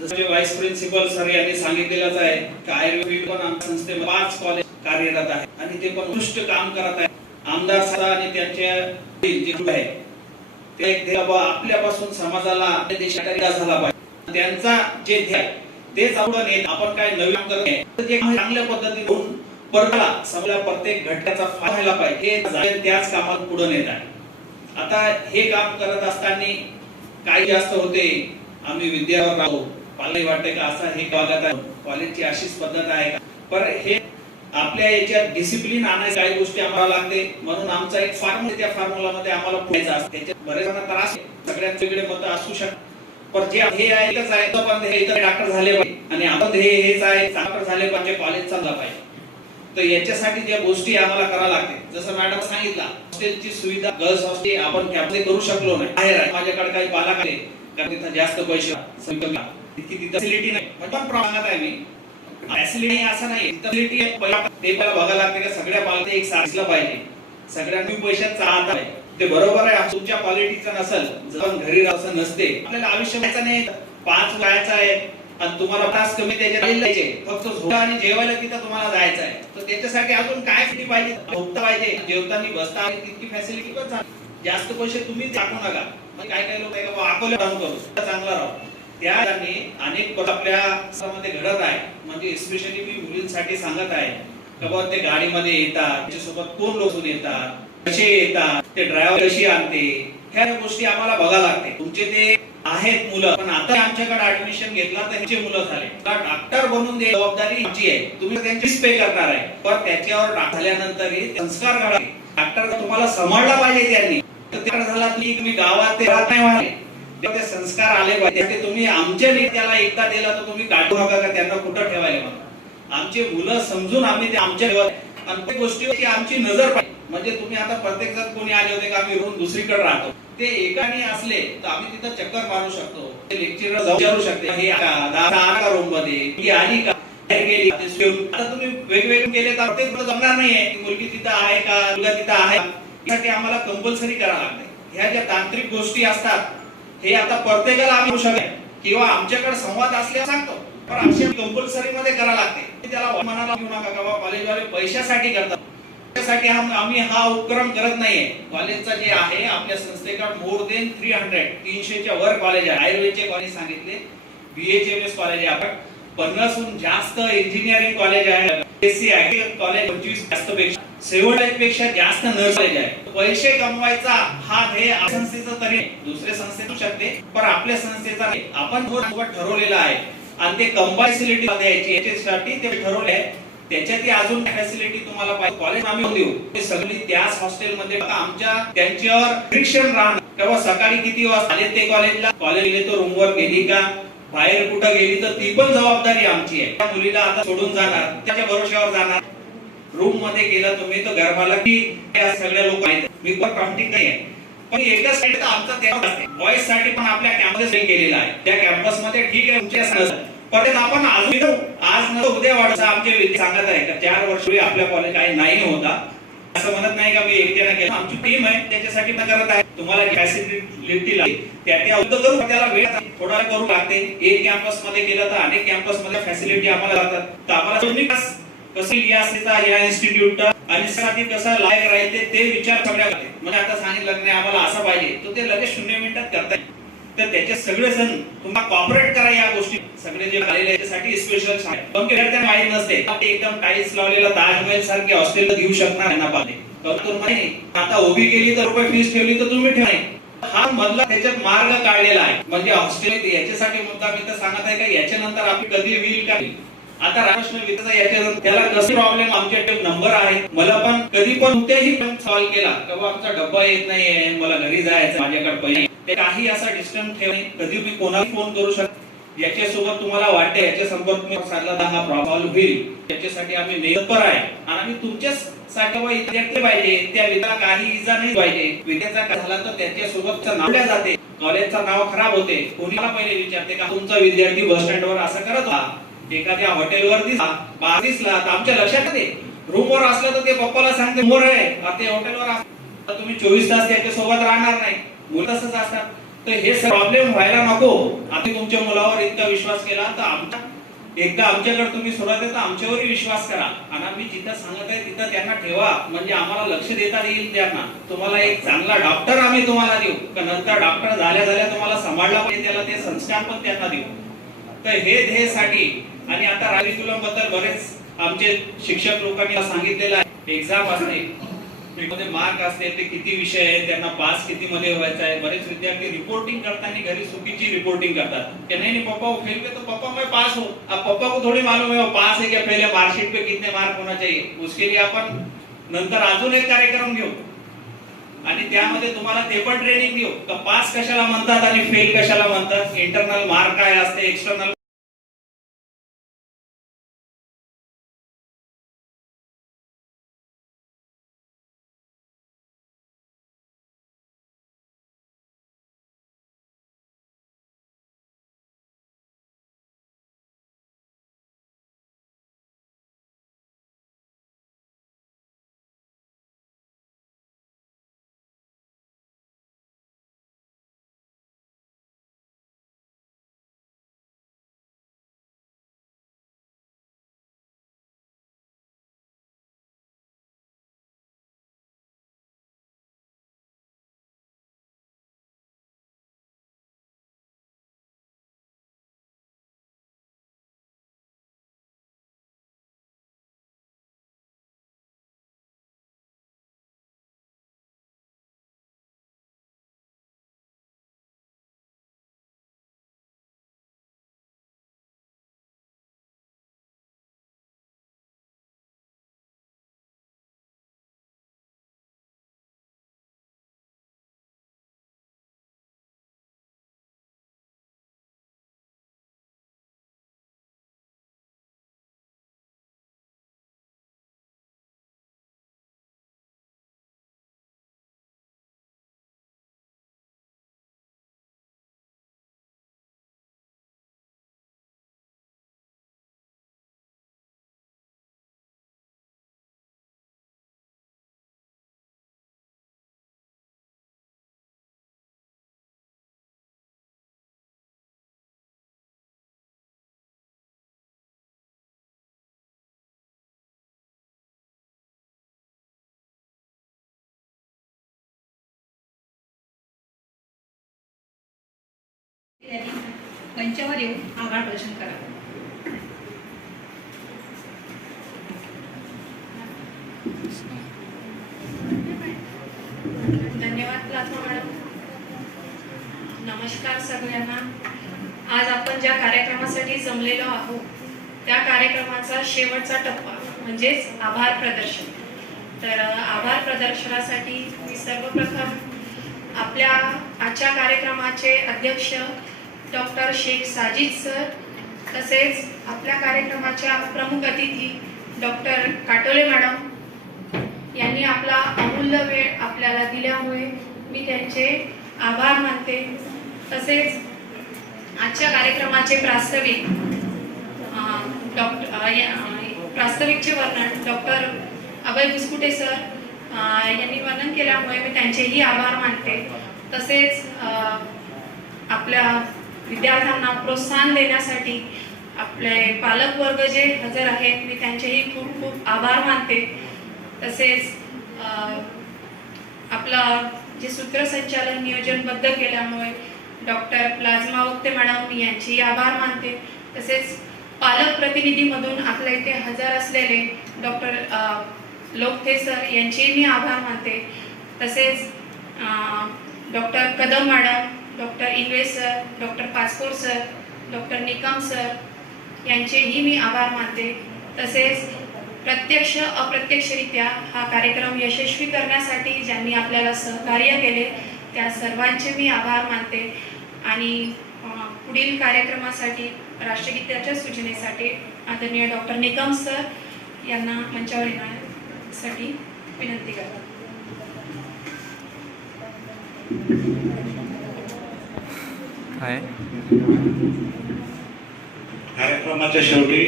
जसे व्हाईस प्रिन्सिपल सर यांनी सांगितलेलंच आहे की आयुर्वेद पण आमच्या संस्थेमध्ये 5 कॉलेज कार्यरत आहे आणि ते पण उत्कृष्ट काम करत आहे. आमदार सर आणि त्यांच्या जे आहे ते आपल्यापासून समाजाला देशाला झाला पाहिजे. त्यांचा जे ध्येय तेच आपण आपण काय नवीन करत नाही, जे चांगल्या पद्धतीने होऊन परतला समाजाला प्रत्येक घटकाचा फायदा व्हायला पाहिजे, हे त्याच कामाला पुढे नेत आहे. आता हे काम करत असताना काही जास्त होते, आम्ही विद्यावर राहू, पालक वाटते का असा हे वागत आहे, कॉलेजची अशीच पद्धत आहे का, पण हे आपल्या याच्यात डिसिप्लिन आणायची काही गोष्टी आम्हाला लागते. म्हणून आमचा एक फॉर्म्युला, त्या फॉर्म्युलामध्ये आम्हाला पुढायचं असते. त्याच्यात बरेच जणांना त्रास, सगळ्यांचे वेगळे मत असू शकतात, पण जे हे आहे एकच आहे, आपण हे इतर डॉक्टर झाले पाहिजे आणि आपण हेच आहे डॉक्टर झाले पाहिजे, कॉलेज चालला पाहिजे. तर याच्यासाठी ज्या गोष्टी आम्हाला कराव्या लागते, जसं मॅडम सांगितलं, हॉस्टेलची सुविधा गर्ल्स हॉस्टेल आपण कॅम्पमध्ये करू शकलो नाही. बाहेर माझ्याकडे काही पालक आहे कारण तिथं जास्त पैसे तिथे फॅसिलिटी नाही, पण प्रमाणात आहे मी फॅसिलिटी असं नाही, फॅसिलिटी ते मला बघायला लागते का सगळ्या पालक एक सारखं पाहिजे, सगळ्यांनी पैशात चाहत आहे ते बरोबर आहे. तुमच्या क्वालिटीचं नसेल, जर घरी राहायचं नसते, आपल्याला आयुष्य व्हायचं नाही, 5 व्हायचं आहे आणि तुम्हाला तास कमी त्याच्यात द्यायचे, फक्त झोपा आणि जेवायला तिथं तुम्हाला जायचं आहे, तर त्याच्यासाठी अजून काय पाहिजे, झोपता पाहिजे, जेवताना बसता तितकी फॅसिलिटी पण चांगली. जास्त पैसे तुम्ही टाकू नका. काय काय लोक अकोले काम करू चांगला राहू, त्या अनेक आपल्या समाजामध्ये घडत आहे. म्हणजे स्पेशली मी मुलींसाठी सांगत आहे की बाबा ते गाडीमध्ये येतात, त्याच्यासोबत कोण लोक येतात, कसे येतात, ते ड्रायव्हर कशी आणते, ह्या गोष्टी आम्हाला बघायला लागते. तुमचे ते आहेत मुलं, पण आता आमच्याकडे ऍडमिशन घेतला तर ह्याचे मुलं झाले, डॉक्टर बनून दे जबाबदारी आमची आहे, तुम्ही त्यांची पे करणार आहे, पण त्याच्यावर झाल्यानंतर संस्कार घडा. डॉक्टर तुम्हाला सांभाळला पाहिजे, त्यांनी तर झाला तुम्ही गावात नाही, ते संस्कार आले पाहिजे. तुम्ही आमच्या त्याला एकदा दिला तर तुम्ही काढू नका का त्यांना कुठं ठेवायला. म्हणून आमचे मुलं समजून आम्ही ते आमच्या आणि त्या गोष्टीवरची आमची नजर पाहिजे. म्हणजे तुम्ही आता प्रत्येक जण कोणी आले होते का आम्ही रोज दुसरीकडे राहतो, ते एकाने असले तर आम्ही तिथं चक्कर मारू शकतो, लेक्चरर जाऊ विचारू शकते हे का रूम मध्ये आली का गेली. आता तुम्ही वेगवेगळे केले तर प्रत्येक जमणार नाहीये की मुलगी तिथं आहे का, मुलगा तिथं आहे, यासाठी आम्हाला कंपल्सरी करावं लागते. ह्या ज्या तांत्रिक गोष्टी असतात हे आता प्रत्येकाला आम्ही शकतो किंवा आमच्याकडे संवाद असल्यास सांगतो, पण अशा कंपल्सरी मध्ये करावं लागते. त्याला मनाला घेऊ नका का कॉलेजवाले पैशासाठी करतात, त्यासाठी आम्ही हा उपक्रम करत नाहीये. कॉलेजचा जे आहे आपल्या संस्थेकडे मोर देन 300च्या वर कॉलेज आहे. आयुर्वेदचे कॉलेज सांगितले, BHMS कॉलेज आहे, आपण 50हून जास्त इंजिनिअरिंग कॉलेज आहे, SC आयटी कॉलेज 25 जास्त पेक्षा 70 पेक्षा जास्त नर्स कॉलेज आहे. पैसे कमवायचा हा ध्येय संस्थेचा तरी दुसऱ्या संस्थेतू शकते, पण आपल्या संस्थेचा आपण ठरवलेला आहे आणि ते कंबाईन फॅसिलिटी द्यायची याच्यासाठी ते ठरवले आहे. त्याच्यात अजून फॅसिलिटी तुम्हाला पाहिजे कॉलेज आम्ही देऊ, ते सगळी त्याच हॉस्टेलमध्ये आमच्या त्यांच्यावर रिस्ट्रिक्शन राहणार. तेव्हा सकाळी किती वाजता आले ते कॉलेजला, कॉलेज गेले तर रूमवर गेली का, बाहेर कुठं गेली तर ती पण जबाबदारी आमची आहे. त्या मुलीला आता सोडून जाणार, त्याच्या भरोश्यावर जाणार, रूम मध्ये गेला तुम्ही तर घरमाला की सगळ्या लोक आहेत, मी पण कॉन्टॅक्ट नाही आहे, पण एकच साईड आमचा तेव्हा असते. बॉईज साठी पण आपल्या कॅम्पस केलेला आहे, त्या कॅम्पस मध्ये ठीक आहे तुमच्या परत आपण अजून आज न उद्या वाढत आमचे विद्यार्थी सांगत आहे का 4 वर्ष आपल्या कॉलेज काही नाही होता, असं म्हणत नाही का मी एकट्याने केलं. आमची टीम आहे त्याच्यासाठी मी करत आहे. तुम्हाला फॅसिलिटी लागेल त्या करू, त्याला वेळ थोडा करू लागते. एक कॅम्पस मध्ये केलं तर अनेक कॅम्पस मध्ये फॅसिलिटी आम्हाला लागतात. तर आम्हाला कशी या इन्स्टिट्यूटचा आणि साठी कसं लायक राहते ते विचार सगळ्या म्हणजे आता सांगितलं नाही आम्हाला असं पाहिजे तो ते लगेच 0 मिनिटात करता येईल. तर त्याचे सगळे जण तुम्हाला कॉपरेट करा या गोष्टी सगळे जे आलेले याच्यासाठी स्पेशल पण विद्यार्थ्यांना माहित नसते ते एकदम टाईल्स लावलेला ताजमहल सारखे हॉस्टेलला देऊ शकणार त्यांना पाहिजे. आता उभी केली तर रुपये फीस ठेवली तर तुम्ही ठेवा. हा मधला त्याच्यात मार्ग काढलेला आहे म्हणजे हॉस्टेल याच्यासाठी मुद्दा मी तर सांगत आहे का याच्यानंतर आपली कधी होईल का. आता प्रश्न विचारायचा याच्यानंतर त्याला कसे प्रॉब्लेम आमच्याकडे नंबर आहे मला पण कधी पण कुठेही पण सॉल्व केला तेव्हा आमचा डब्बा येत नाहीये मला घरी जायचं माझ्याकडे पैसे ते काही असा डिस्टन्स ठेवणे कधी मी कोणाला फोन करू शकतो याच्यासोबत तुम्हाला वाटते याच्या संपर्क साधला हा प्रॉब्लेम होईल त्याच्यासाठी आम्ही निरंतर आहे आणि आम्ही तुमच्यासाठी विद्यार्थी पाहिजे त्या विद्यार्थ्याला काही इजा नाही पाहिजे. विद्यार्थ्याचा झाला तर त्याच्या सोबतचं नाव जाते कॉलेजचं नाव खराब होते. कोणी मला पहिले विचारते का तुमचा विद्यार्थी बस स्टँडवर असं करत होता एखाद्या हॉटेलवर दिसला तर आमच्या लक्षात येते. रूमवर असलं तर ते पप्पाला सांगते मोर आहे ते हॉटेलवर तुम्ही 24 तास त्याच्या सोबत राहणार नाही मुलं तसंच असतात. तर हे प्रॉब्लेम व्हायला नको. आता तुमच्या मुलावर इतका विश्वास केला तर आमच्या एकदा आमच्याकडे तुम्ही सोडत आहे तर आमच्यावरही विश्वास करा आणि आम्ही जिथं सांगत आहे तिथं त्यांना ठेवा म्हणजे आम्हाला लक्ष देता येईल. त्यांना तुम्हाला एक चांगला डॉक्टर आम्ही तुम्हाला देऊ का नंतर डॉक्टर झाल्या तुम्हाला सांभाळला पाहिजे त्याला ते संस्कार पण त्यांना देऊ. तर हे ध्येयसाठी आणि आता करिक्युलम बद्दल बरेच आमचे शिक्षक लोकांनी सांगितलेलं आहे. एक्झाम असते मध्ये मार्क असते ते किती विषय आहेत त्यांना पास किती मध्ये व्हायचा आहे. बरेच विद्यार्थी रिपोर्टिंग करताना घरी चुकीची रिपोर्टिंग करतात की नहीं पापा वो फेल पे तो पापा मैं पास हूँ. अब पापा को थोड़ी मालूम है वो पास है क्या पहले मार्कशीट पे कितने मार्क होना चाहिए. उसके लिए आपण नंतर अजून एक कार्यक्रम घेऊ आणि त्यामध्ये तुम्हाला ते पण ट्रेनिंग देऊ तर पास कशाला म्हणतात आणि फेल कशाला म्हणतात. इंटरनल मार्क काय असते एक्सटर्नल मंचावर येऊन आभार प्रदर्शन करा. धन्यवाद प्लाझ्मा मॅडम. नमस्कार सगळ्यांना. आज आपण ज्या कार्यक्रमासाठी जमलेलो आहोत त्या कार्यक्रमाचा शेवटचा टप्पा म्हणजेच आभार प्रदर्शन. तर आभार प्रदर्शनासाठी मी सर्वप्रथम आपल्या आजच्या कार्यक्रमाचे अध्यक्ष डॉक्टर शेख साजिद सर तसेच आपल्या कार्यक्रमाच्या प्रमुख अतिथी डॉक्टर काटोले मॅडम यांनी आपला अमूल्य वेळ आपल्याला दिल्यामुळे मी त्यांचे आभार मानते. तसेच आजच्या कार्यक्रमाचे प्रास्ताविकचे वर्णन डॉक्टर अभय बुसकुटे सर यांनी वर्णन केल्यामुळे मी त्यांचेही आभार मानते. तसेच आपल्या विद्यार्थ्यांना प्रोत्साहन देण्यासाठी आपले पालक वर्ग जे हजर आहेत मी त्यांचेही खूप खूप आभार मानते. तसेच आपलं जे सूत्रसंचालन नियोजनबद्ध केल्यामुळे डॉक्टर प्लाझ्मा वक्ते मॅडम यांची आभार मानते. तसेच पालक प्रतिनिधीमधून आपल्या इथे हजर असलेले डॉक्टर लोकथे सर यांचे मी आभार मानते. तसेच doctor Kadam madam, doctor Ingle sir, doctor Pachpor sir, doctor Nikam sir यांचेही मी आभार मानते. तसेच प्रत्यक्ष अप्रत्यक्षरित्या हा कार्यक्रम यशस्वी करण्यासाठी ज्यांनी आपल्याला सहकार्य केले त्या सर्वांचे मी आभार मानते. आणि पुढील कार्यक्रमासाठी राष्ट्रगीताच्या सूचनेसाठी आदरणीय डॉक्टर निकम सर यांना मंचावर येण्यासाठी विनंती करतो. काय कार्यक्रमाच्या शेवटी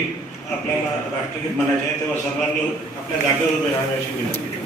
आपल्याला राष्ट्रगीत म्हणायचे आहे तेव्हा सर्वांनी आपल्या जागेवर उभे राहण्याची विनंती.